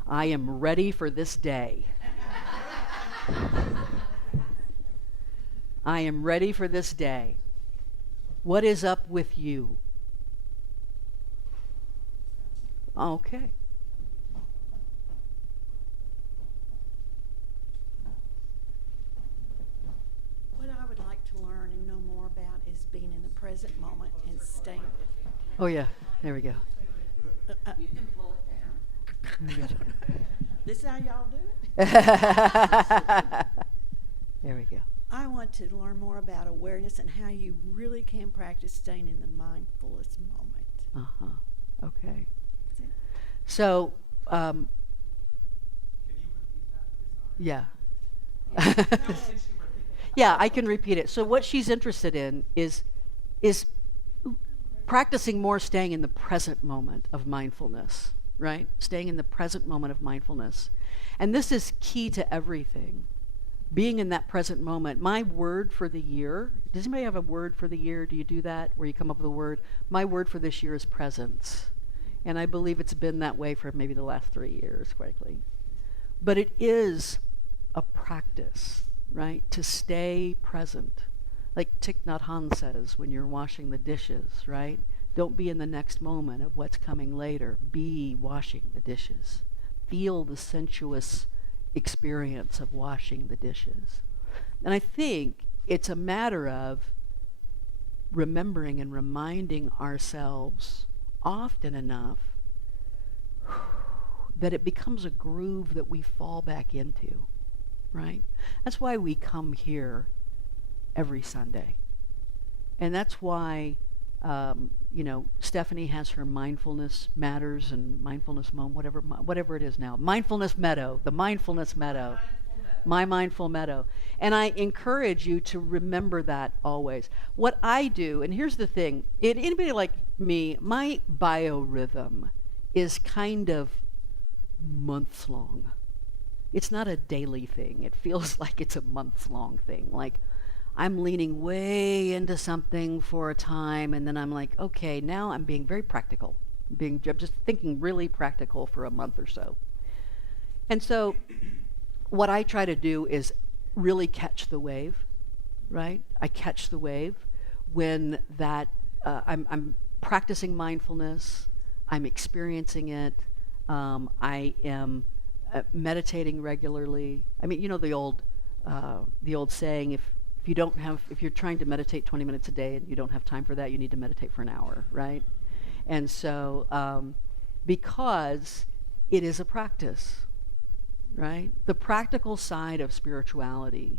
I am ready for this day. I am ready for this day. What is up with you? Okay. What I would like to learn and know more about is being in the present moment and staying. Oh yeah, there we go. You can pull it down. This is how y'all do it? There we go. I want to learn more about awareness and how you really can practice staying in the mindfulness moment. Okay. So, yeah. Yeah, I can repeat it. So what she's interested in is practicing more staying in the present moment of mindfulness, right? Staying in the present moment of mindfulness. And this is key to everything. Being in that present moment. My word for the year, does anybody have a word for the year? Do you do that, where you come up with a word? My word for this year is presence. And I believe it's been that way for maybe the last 3 years, frankly. But it is a practice, right? To stay present. Like Thich Nhat Hanh says when you're washing the dishes, right? Don't be in the next moment of what's coming later. Be washing the dishes. Feel the sensuous experience of washing the dishes. And I think it's a matter of remembering and reminding ourselves often enough that it becomes a groove that we fall back into, right? That's why we come here every Sunday. And that's why Stephanie has her mindfulness matters and mindfulness moment, whatever it is now. Mindfulness meadow, the mindfulness meadow. My mindful meadow. And I encourage you to remember that always. What I do, and here's the thing, anybody like me, my biorhythm is kind of months long. It's not a daily thing. It feels like it's a months long thing. Like I'm leaning way into something for a time, and then I'm like, okay, now I'm being very practical. I'm just thinking really practical for a month or so. And so what I try to do is really catch the wave, right? I catch the wave when that I'm practicing mindfulness, I'm experiencing it, I am meditating regularly. I mean, you know the old saying, if you're trying to meditate 20 minutes a day and you don't have time for that, you need to meditate for an hour, right? And so, because it is a practice, right? The practical side of spirituality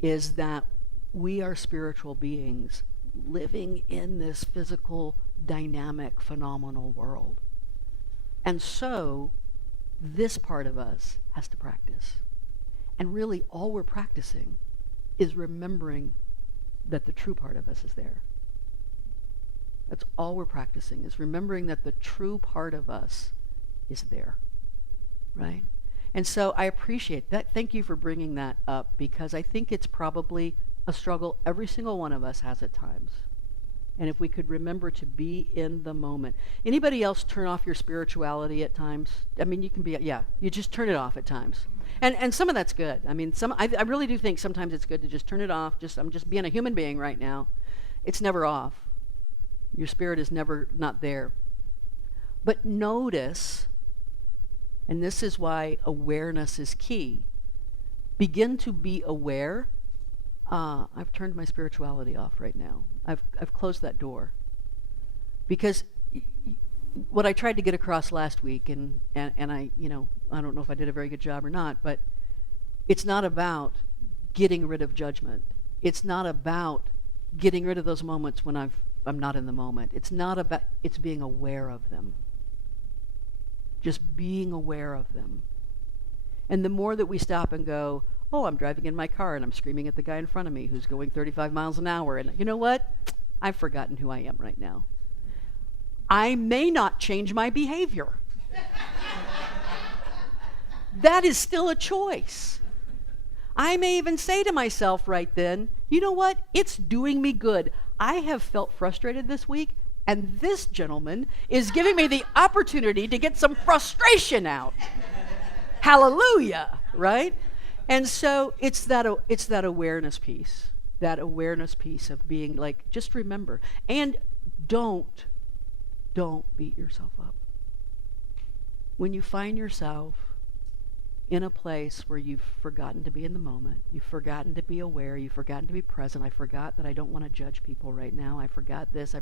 is that we are spiritual beings living in this physical, dynamic, phenomenal world. And so, this part of us has to practice. And really, all we're practicing is remembering that the true part of us is there. That's all we're practicing, is remembering that the true part of us is there, right? And so I appreciate that. Thank you for bringing that up, because I think it's probably a struggle every single one of us has at times. And if we could remember to be in the moment. Anybody else turn off your spirituality at times? I mean, you can be, yeah, you just turn it off at times. And some of that's good. I mean, I really do think sometimes it's good to just turn it off. I'm just being a human being right now. It's never off. Your spirit is never not there. But notice, and this is why awareness is key. Begin to be aware. I've turned my spirituality off right now. I've closed that door. Because what I tried to get across last week, and I, I don't know if I did a very good job or not, but it's not about getting rid of judgment. It's not about getting rid of those moments when I'm not in the moment. It's not about, it's being aware of them. Just being aware of them. And the more that we stop and go, oh, I'm driving in my car and I'm screaming at the guy in front of me who's going 35 miles an hour, and you know what? I've forgotten who I am right now. I may not change my behavior. That is still a choice. I may even say to myself right then, you know what? It's doing me good. I have felt frustrated this week, and this gentleman is giving me the opportunity to get some frustration out. Hallelujah, right? And so it's that awareness piece, of being like, just remember. And don't beat yourself up. When you find yourself in a place where you've forgotten to be in the moment, you've forgotten to be aware, you've forgotten to be present, I forgot that I don't want to judge people right now, I forgot this,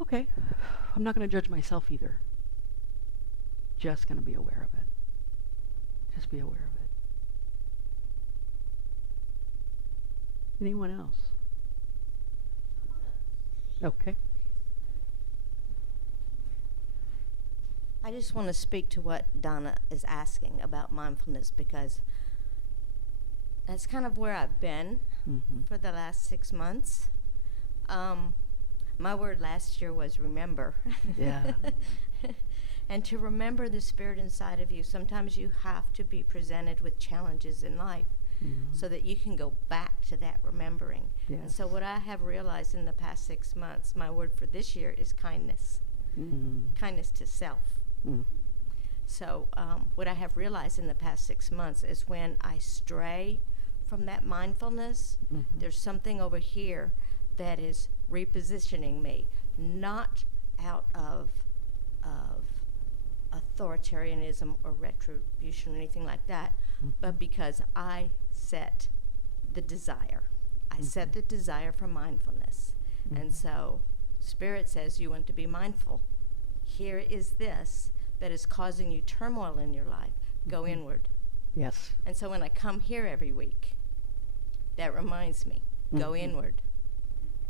okay, I'm not going to judge myself either. Just going to be aware of it. Just be aware of it. Anyone else? Okay. I just want to speak to what Donna is asking about mindfulness, because that's kind of where I've been for the last 6 months. My word last year was remember. Yeah. And to remember the spirit inside of you, sometimes you have to be presented with challenges in life so that you can go back to that remembering. Yes. And so what I have realized in the past 6 months, my word for this year is kindness. Kindness to self. So what I have realized in the past 6 months is when I stray from that mindfulness, there's something over here that is repositioning me, not out of authoritarianism or retribution or anything like that, but because I set the desire. I set the desire for mindfulness. And so Spirit says you want to be mindful. Here is this that is causing you turmoil in your life. Go inward. Yes. And so when I come here every week, that reminds me, go inward.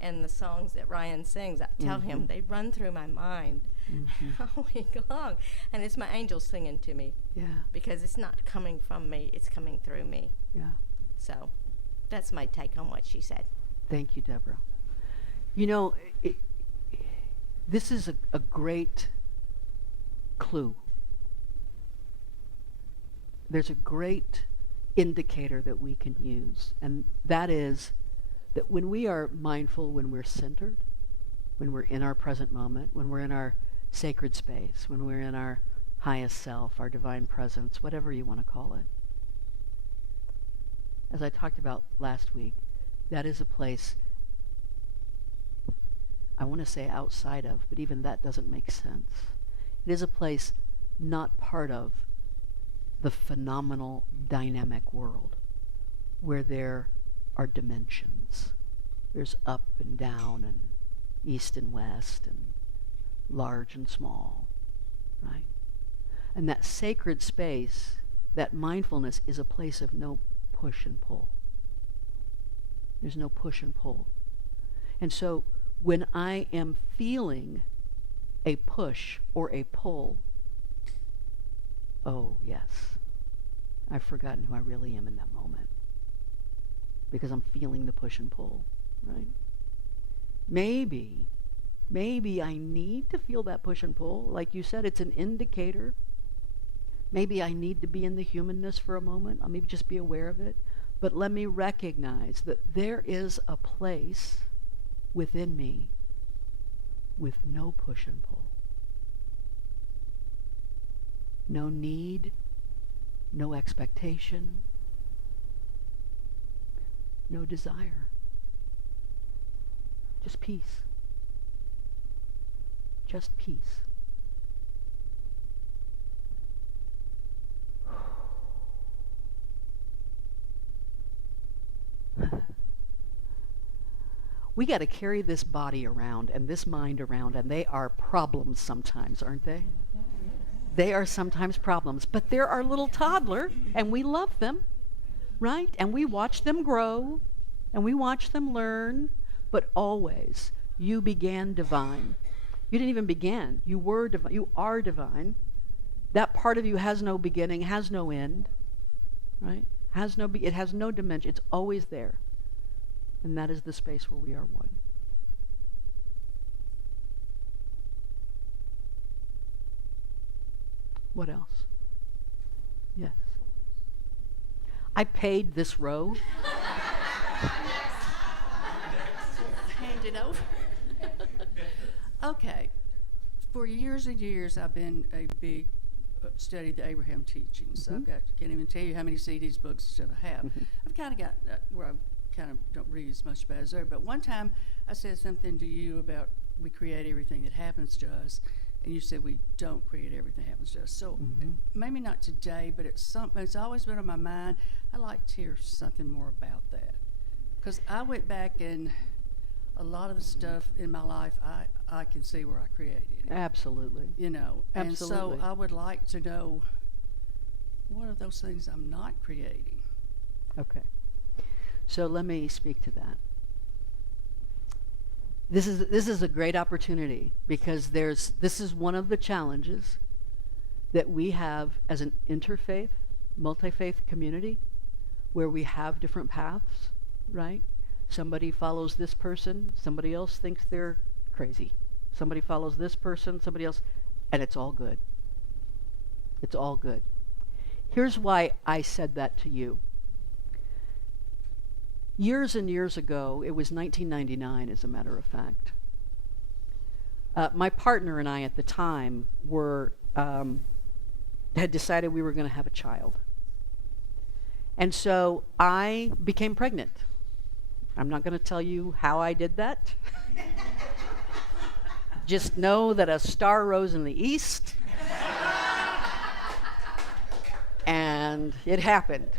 And the songs that Ryan sings, I tell him, they run through my mind all week long. And it's my angels singing to me. Yeah. Because it's not coming from me, it's coming through me. Yeah. So that's my take on what she said. Thank you, Deborah. You know, this is a great clue. There's a great indicator that we can use, and that is that when we are mindful, when we're centered, when we're in our present moment, when we're in our sacred space, when we're in our highest self, our divine presence, whatever you want to call it. As I talked about last week, that is a place, I want to say outside of, but even that doesn't make sense. It is a place not part of the phenomenal dynamic world where there are dimensions. There's up and down and east and west and large and small, right? And that sacred space, that mindfulness, is a place of no push and pull. There's no push and pull. And so when I am feeling a push or a pull, oh yes, I've forgotten who I really am in that moment, because I'm feeling the push and pull, right? Maybe Maybe I need to feel that push and pull. Like you said, it's an indicator. Maybe I need to be in the humanness for a moment. I'll maybe just be aware of it. But let me recognize that there is a place within me with no push and pull. No need, no expectation, no desire. Just peace. Just peace. We got to carry this body around and this mind around, and they are problems sometimes, aren't they? They are sometimes problems, but they're our little toddler, and we love them, right? And we watch them grow, and we watch them learn, but always, you began divine. You didn't even begin. You were divine. You are divine. That part of you has no beginning, has no end, right? It has no dimension. It's always there. And that is the space where we are one. What else? Yes. I paid this row. Hand it over. Okay. For years and years, I've been a big study the Abraham teachings. I've got, can't even tell you how many CDs, books, stuff I have. I've kind of got where I kind of don't read as much about as there. But one time I said something to you about we create everything that happens to us, and you said we don't create everything that happens to us. So maybe not today, but it's always been on my mind. I'd like to hear something more about that, because I went back and a lot of the stuff in my life I can see where I created it. Absolutely. You know, Absolutely. And so I would like to know what are those things I'm not creating. Okay. So let me speak to that. This is a great opportunity, because this is one of the challenges that we have as an interfaith, multi-faith community, where we have different paths, right? Somebody follows this person, somebody else thinks they're crazy. Somebody follows this person, somebody else, and it's all good. It's all good. Here's why I said that to you. Years and years ago, it was 1999, as a matter of fact. My partner and I at the time had decided we were going to have a child. And so I became pregnant. I'm not going to tell you how I did that. Just know that a star rose in the east, and it happened.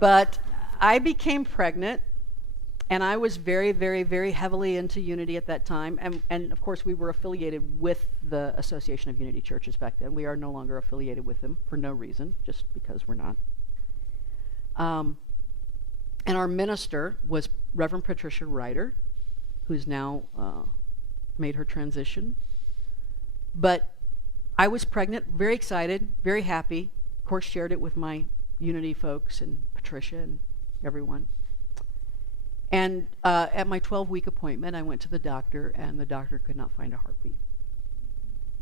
But I became pregnant, and I was very, very, very heavily into Unity at that time. And of course, we were affiliated with the Association of Unity Churches back then. We are no longer affiliated with them for no reason, just because we're not. And our minister was Reverend Patricia Ryder, who's now made her transition. But I was pregnant, very excited, very happy. Of course, shared it with my Unity folks and Patricia and everyone. And at my 12-week appointment, I went to the doctor, and the doctor could not find a heartbeat.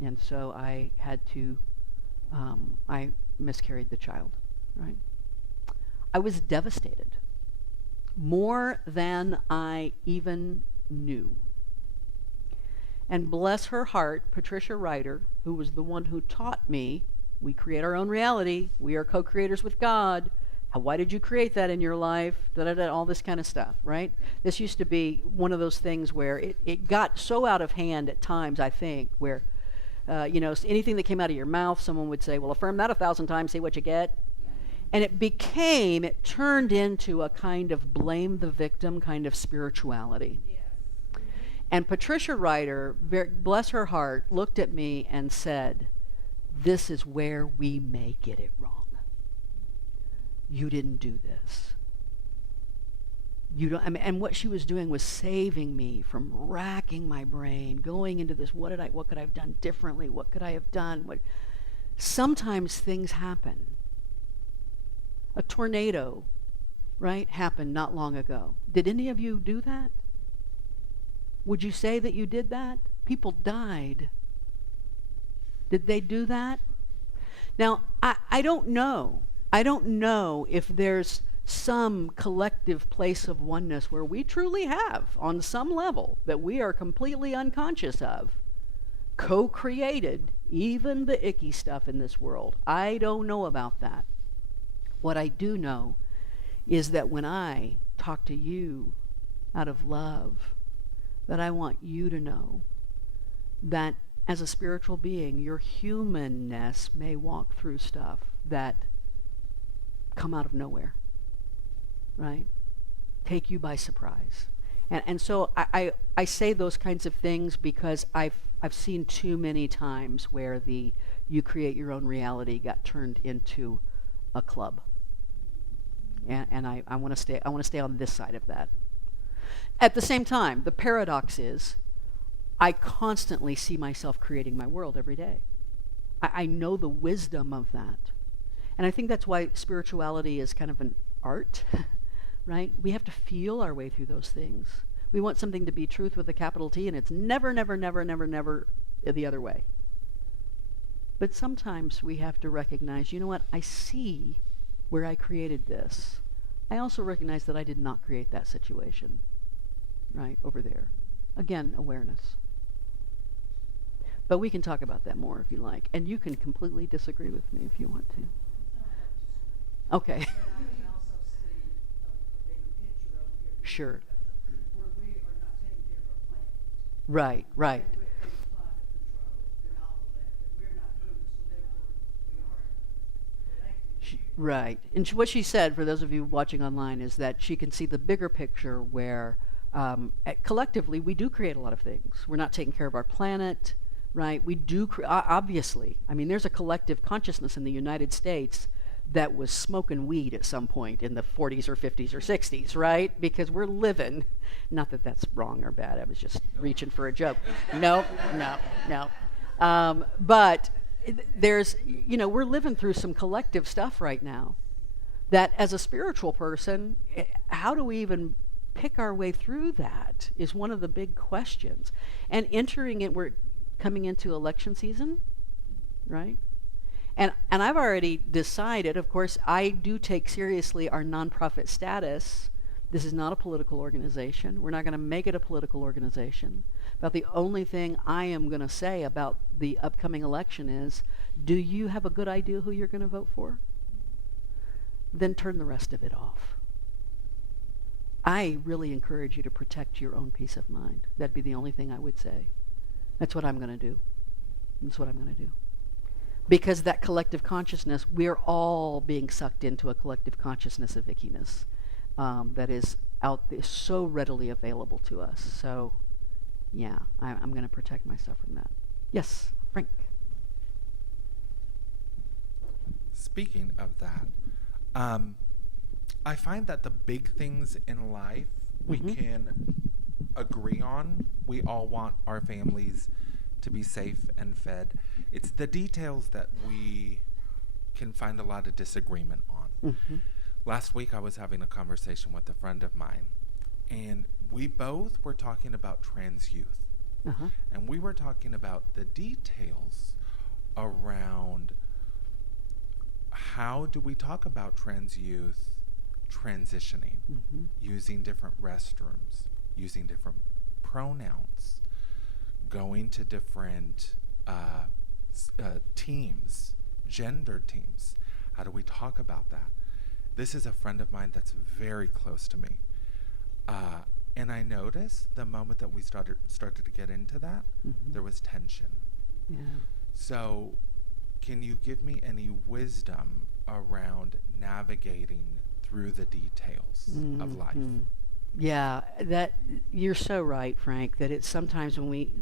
And so I had to, I miscarried the child, right? I was devastated, more than I even knew. And bless her heart, Patricia Ryder, who was the one who taught me, we create our own reality, we are co-creators with God. Why did you create that in your life? All this kind of stuff, right? This used to be one of those things where it got so out of hand at times, I think, where, anything that came out of your mouth, someone would say, well, affirm that 1,000 times, see what you get. And it turned into a kind of blame the victim kind of spirituality. Yes. And Patricia Ryder, bless her heart, looked at me and said, this is where we may get it wrong. You didn't do this. And what she was doing was saving me from racking my brain, going into this, what could I have done differently? What could I have done? Sometimes things happen. A tornado, right, happened not long ago. Did any of you do that? Would you say that you did that? People died. Did they do that? Now, I don't know. I don't know if there's some collective place of oneness where we truly have, on some level, that we are completely unconscious of, co-created even the icky stuff in this world. I don't know about that. What I do know is that when I talk to you out of love, that I want you to know that as a spiritual being, your humanness may walk through stuff that come out of nowhere, right? Take you by surprise. And so I say those kinds of things because I've seen too many times where the you create your own reality got turned into a club. And I want to stay on this side of that. At the same time, the paradox is I constantly see myself creating my world every day. I know the wisdom of that. And I think that's why spirituality is kind of an art, right? We have to feel our way through those things. We want something to be truth with a capital T, and it's never, never, never, never, never the other way. But sometimes we have to recognize, you know what, I see where I created this. I also recognize that I did not create that situation, right, over there. Again, awareness. But we can talk about that more if you like. And you can completely disagree with me if you want to. Okay. Sure. Right, right. Right. And what she said, for those of you watching online, is that she can see the bigger picture where collectively we do create a lot of things. We're not taking care of our planet, right? We do, obviously. I mean, there's a collective consciousness in the United States that was smoking weed at some point in the 40s or 50s or 60s, right? Because we're living, not that that's wrong or bad, I was just reaching for a joke. No. But there's, we're living through some collective stuff right now that as a spiritual person, how do we even pick our way through that is one of the big questions. And we're coming into election season, right? And I've already decided, of course, I do take seriously our nonprofit status. This is not a political organization. We're not going to make it a political organization. About the only thing I am going to say about the upcoming election is, do you have a good idea who you're going to vote for? Then turn the rest of it off. I really encourage you to protect your own peace of mind. That'd be the only thing I would say. That's what I'm going to do. That's what I'm going to do. Because that collective consciousness, we're all being sucked into a collective consciousness of ickiness that is out there, so readily available to us. So, yeah, I'm going to protect myself from that. Yes, Frank. Speaking of that, I find that the big things in life we can agree on. We all want our families to be safe and fed. It's the details that we can find a lot of disagreement on. Last week I was having a conversation with a friend of mine, and we both were talking about trans youth. And we were talking about the details around how do we talk about trans youth transitioning, using different restrooms, using different pronouns, going to different teams, gender teams. How do we talk about that? This is a friend of mine that's very close to me. And I noticed the moment that we started to get into that, there was tension. So can you give me any wisdom around navigating through the details of life? Yeah, that you're so right, Frank, that it's sometimes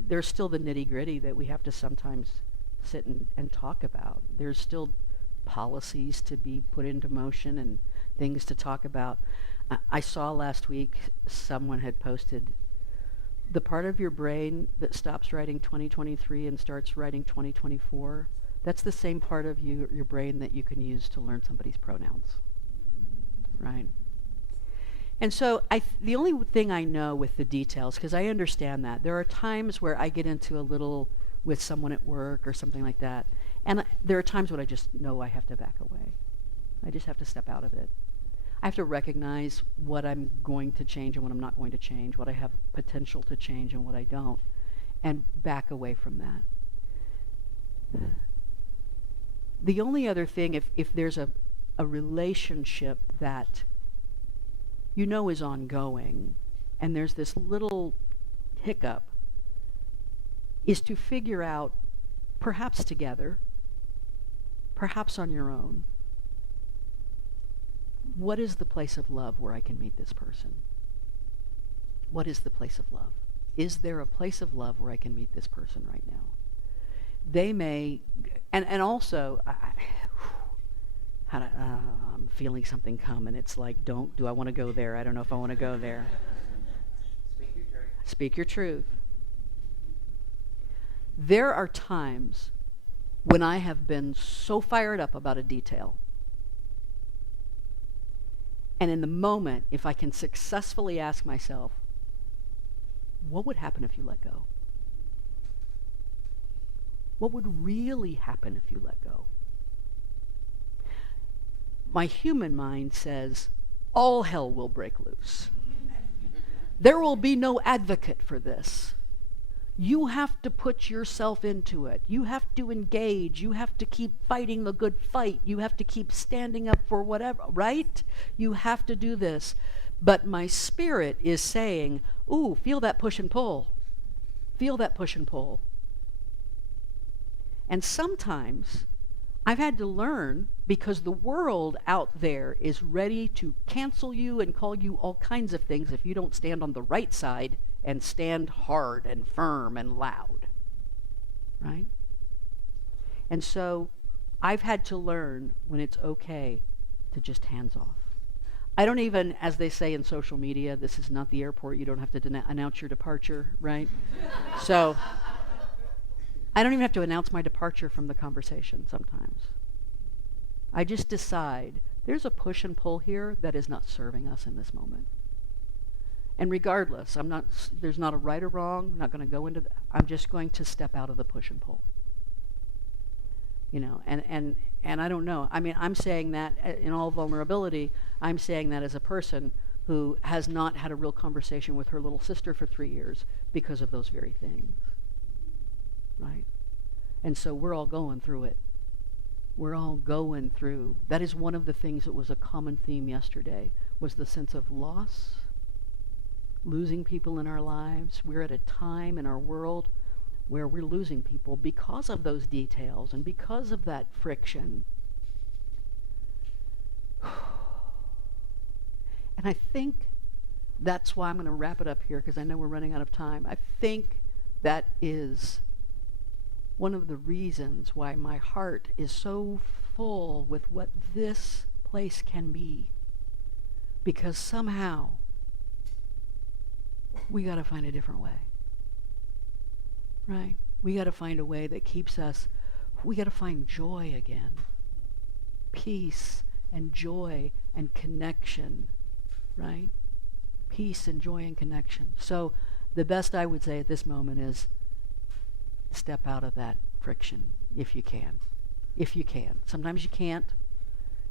there's still the nitty-gritty that we have to sometimes sit and talk about. There's still policies to be put into motion and things to talk about. I saw last week someone had posted the part of your brain that stops writing 2023 and starts writing 2024. That's the same part of your brain that you can use to learn somebody's pronouns, right? And so the only thing I know with the details, because I understand that, there are times where I get into a little with someone at work or something like that, and there are times when I just know I have to back away. I just have to step out of it. I have to recognize what I'm going to change and what I'm not going to change, what I have potential to change and what I don't, and back away from that. The only other thing, if there's a relationship that you know is ongoing, and there's this little hiccup, is to figure out, perhaps together, perhaps on your own, what is the place of love where I can meet this person? What is the place of love? Is there a place of love where I can meet this person right now? They may, and also, I'm feeling something come, and it's like, do I want to go there? I don't know if I want to go there. Speak your truth. Speak your truth. There are times when I have been so fired up about a detail, and in the moment, if I can successfully ask myself, what would happen if you let go? What would really happen if you let go? My human mind says, all hell will break loose. There will be no advocate for this. You have to put yourself into it. You have to engage. You have to keep fighting the good fight. You have to keep standing up for whatever, right? You have to do this. But my spirit is saying, ooh, feel that push and pull. Feel that push and pull. And sometimes I've had to learn, because the world out there is ready to cancel you and call you all kinds of things if you don't stand on the right side and stand hard and firm and loud, right? And so I've had to learn when it's okay to just hands off. I don't even, as they say in social media, this is not the airport, you don't have to announce your departure, right? So I don't even have to announce my departure from the conversation sometimes. I just decide there's a push and pull here that is not serving us in this moment. And regardless, there's not a right or wrong, I'm not going to go into I'm just going to step out of the push and pull. You know, and I don't know. I mean, I'm saying that in all vulnerability, I'm saying that as a person who has not had a real conversation with her little sister for 3 years because of those very things. Right? And so we're all going through it. We're all going through. That is one of the things that was a common theme yesterday, was the sense of loss, losing people in our lives. We're at a time in our world where we're losing people because of those details and because of that friction. And I think that's why I'm going to wrap it up here, because I know we're running out of time. I think that is one of the reasons why my heart is so full with what this place can be. Because somehow we got to find a different way. Right? We got to find a way that keeps us, we got to find joy again. Peace and joy and connection. Right? Peace and joy and connection. So the best I would say at this moment is step out of that friction if you can. If you can. Sometimes you can't.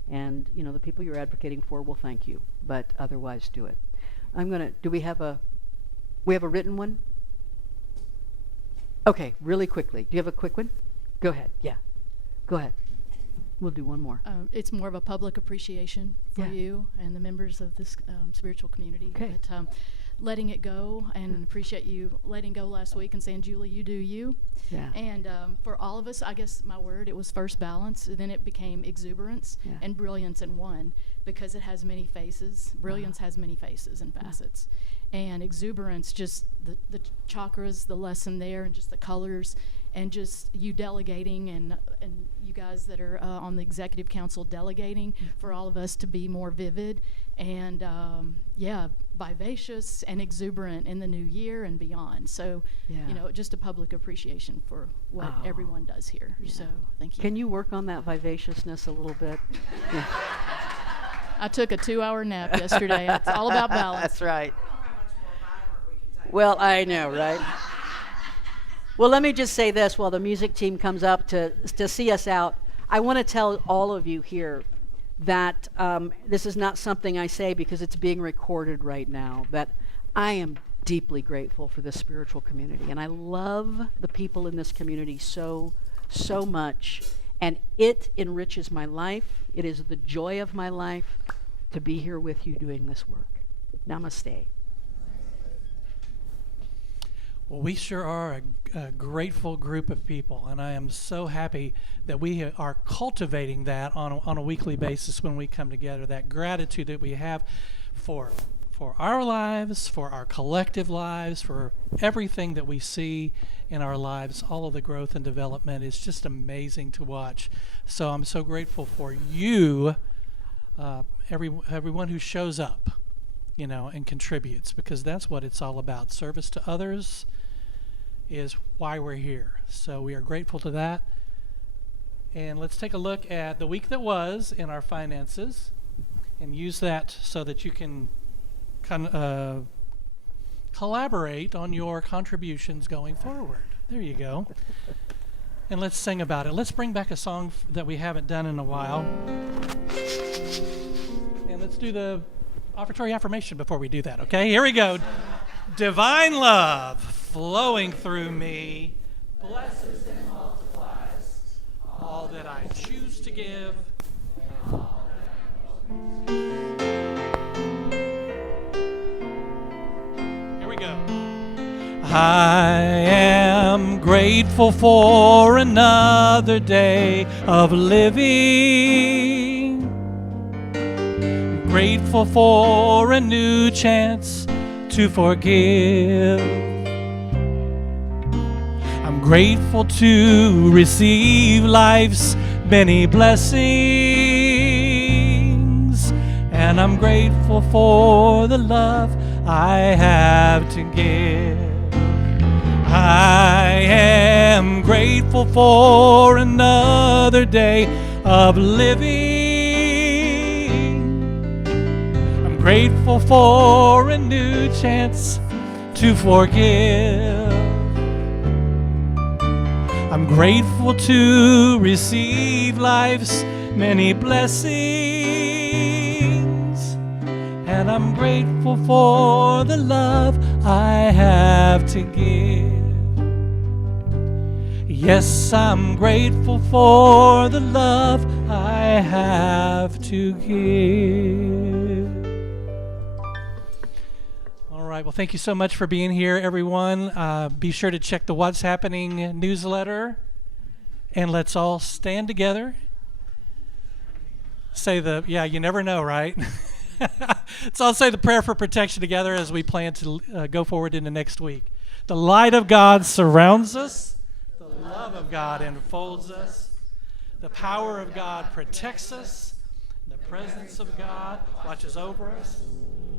And, you know, the people you're advocating for will thank you. But otherwise, do it. Do we have a written one? Okay, really quickly. Do you have a quick one? Go ahead. Yeah. Go ahead. We'll do one more. It's more of a public appreciation for you and the members of this spiritual community. Okay. But, letting it go, and appreciate you letting go last week and saying, Julie, you do you. Yeah. And for all of us, I guess my word, it was first balance, then it became exuberance and brilliance in one, because it has many faces. Brilliance has many faces and facets. And exuberance, just the chakras, the lesson there, and just the colors, and just you delegating, and you guys that are on the executive council delegating for all of us to be more vivid and vivacious and exuberant in the new year and beyond. So, you know, just a public appreciation for what everyone does here. So, thank you. Can you work on that vivaciousness a little bit? Yeah. I took a 2-hour nap yesterday. It's all about balance. That's right. Well, I know, right? Well, let me just say this while the music team comes up to see us out. I want to tell all of you here that this is not something I say because it's being recorded right now, that I am deeply grateful for this spiritual community. And I love the people in this community so much. And it enriches my life. It is the joy of my life to be here with you doing this work. Namaste. Well, we sure are a grateful group of people, and I am so happy that we are cultivating that on a weekly basis when we come together, that gratitude that we have for our lives, for our collective lives, for everything that we see in our lives. All of the growth and development is just amazing to watch. So I'm so grateful for you, everyone who shows up, and contributes, because that's what it's all about. Service to others is why we're here. So we are grateful to that. And let's take a look at the week that was in our finances and use that so that you can collaborate on your contributions going forward. There you go. And let's sing about it. Let's bring back a song that we haven't done in a while. And let's do the offertory affirmation before we do that, okay? Here we go. Divine love flowing through me blesses and multiplies all that I choose to give. Here we go. I am grateful for another day of living. Grateful for a new chance to forgive. I'm grateful to receive life's many blessings, and I'm grateful for the love I have to give. I am grateful for another day of living. Grateful for a new chance to forgive. I'm grateful to receive life's many blessings, and I'm grateful for the love I have to give. Yes, I'm grateful for the love I have to give. All right, well, thank you so much for being here, everyone. Be sure to check the What's Happening newsletter, and let's all stand together. Say you never know, right? Let's all say the prayer for protection together as we plan to go forward into next week. The light of God surrounds us. The love of God enfolds us. The power of God protects us. The presence of God watches over us.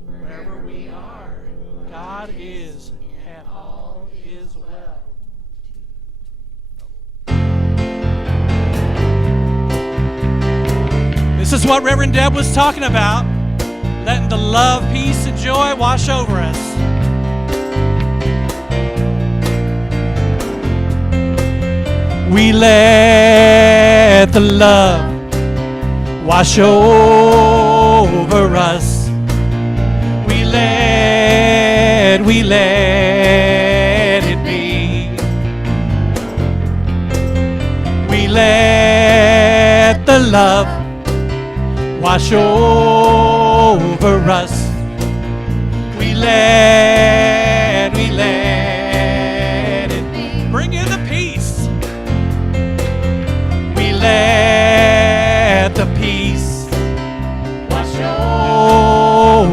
Wherever we are, God is, and all is well. This is what Reverend Deb was talking about, letting the love, peace, and joy wash over us. We let the love wash over us. We let it be. We let the love wash over us. We let it be. Bring in the peace. We let the peace wash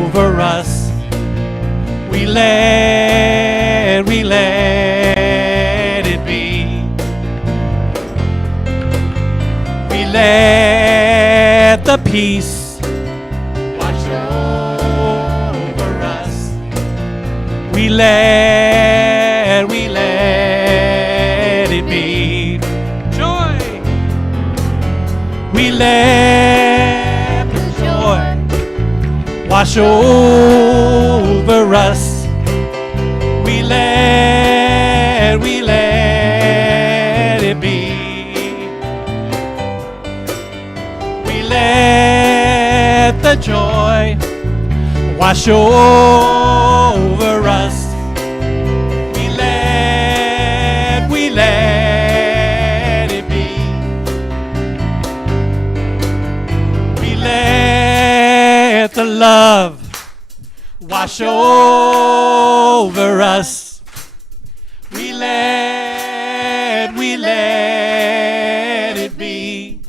over us. We let it be. We let the peace wash over us. We let it be. Joy. We let the joy wash over us. We let it be. We let the joy wash over us. We let it be. We let the love wash over us. We let it be.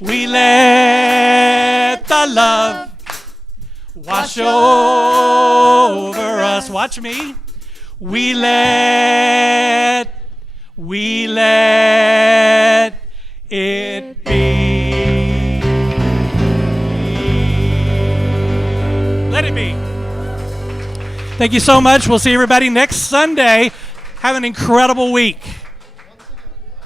We let the love wash over us. Watch me. We let it be. Let it be. Thank you so much. We'll see everybody next Sunday. Have an incredible week.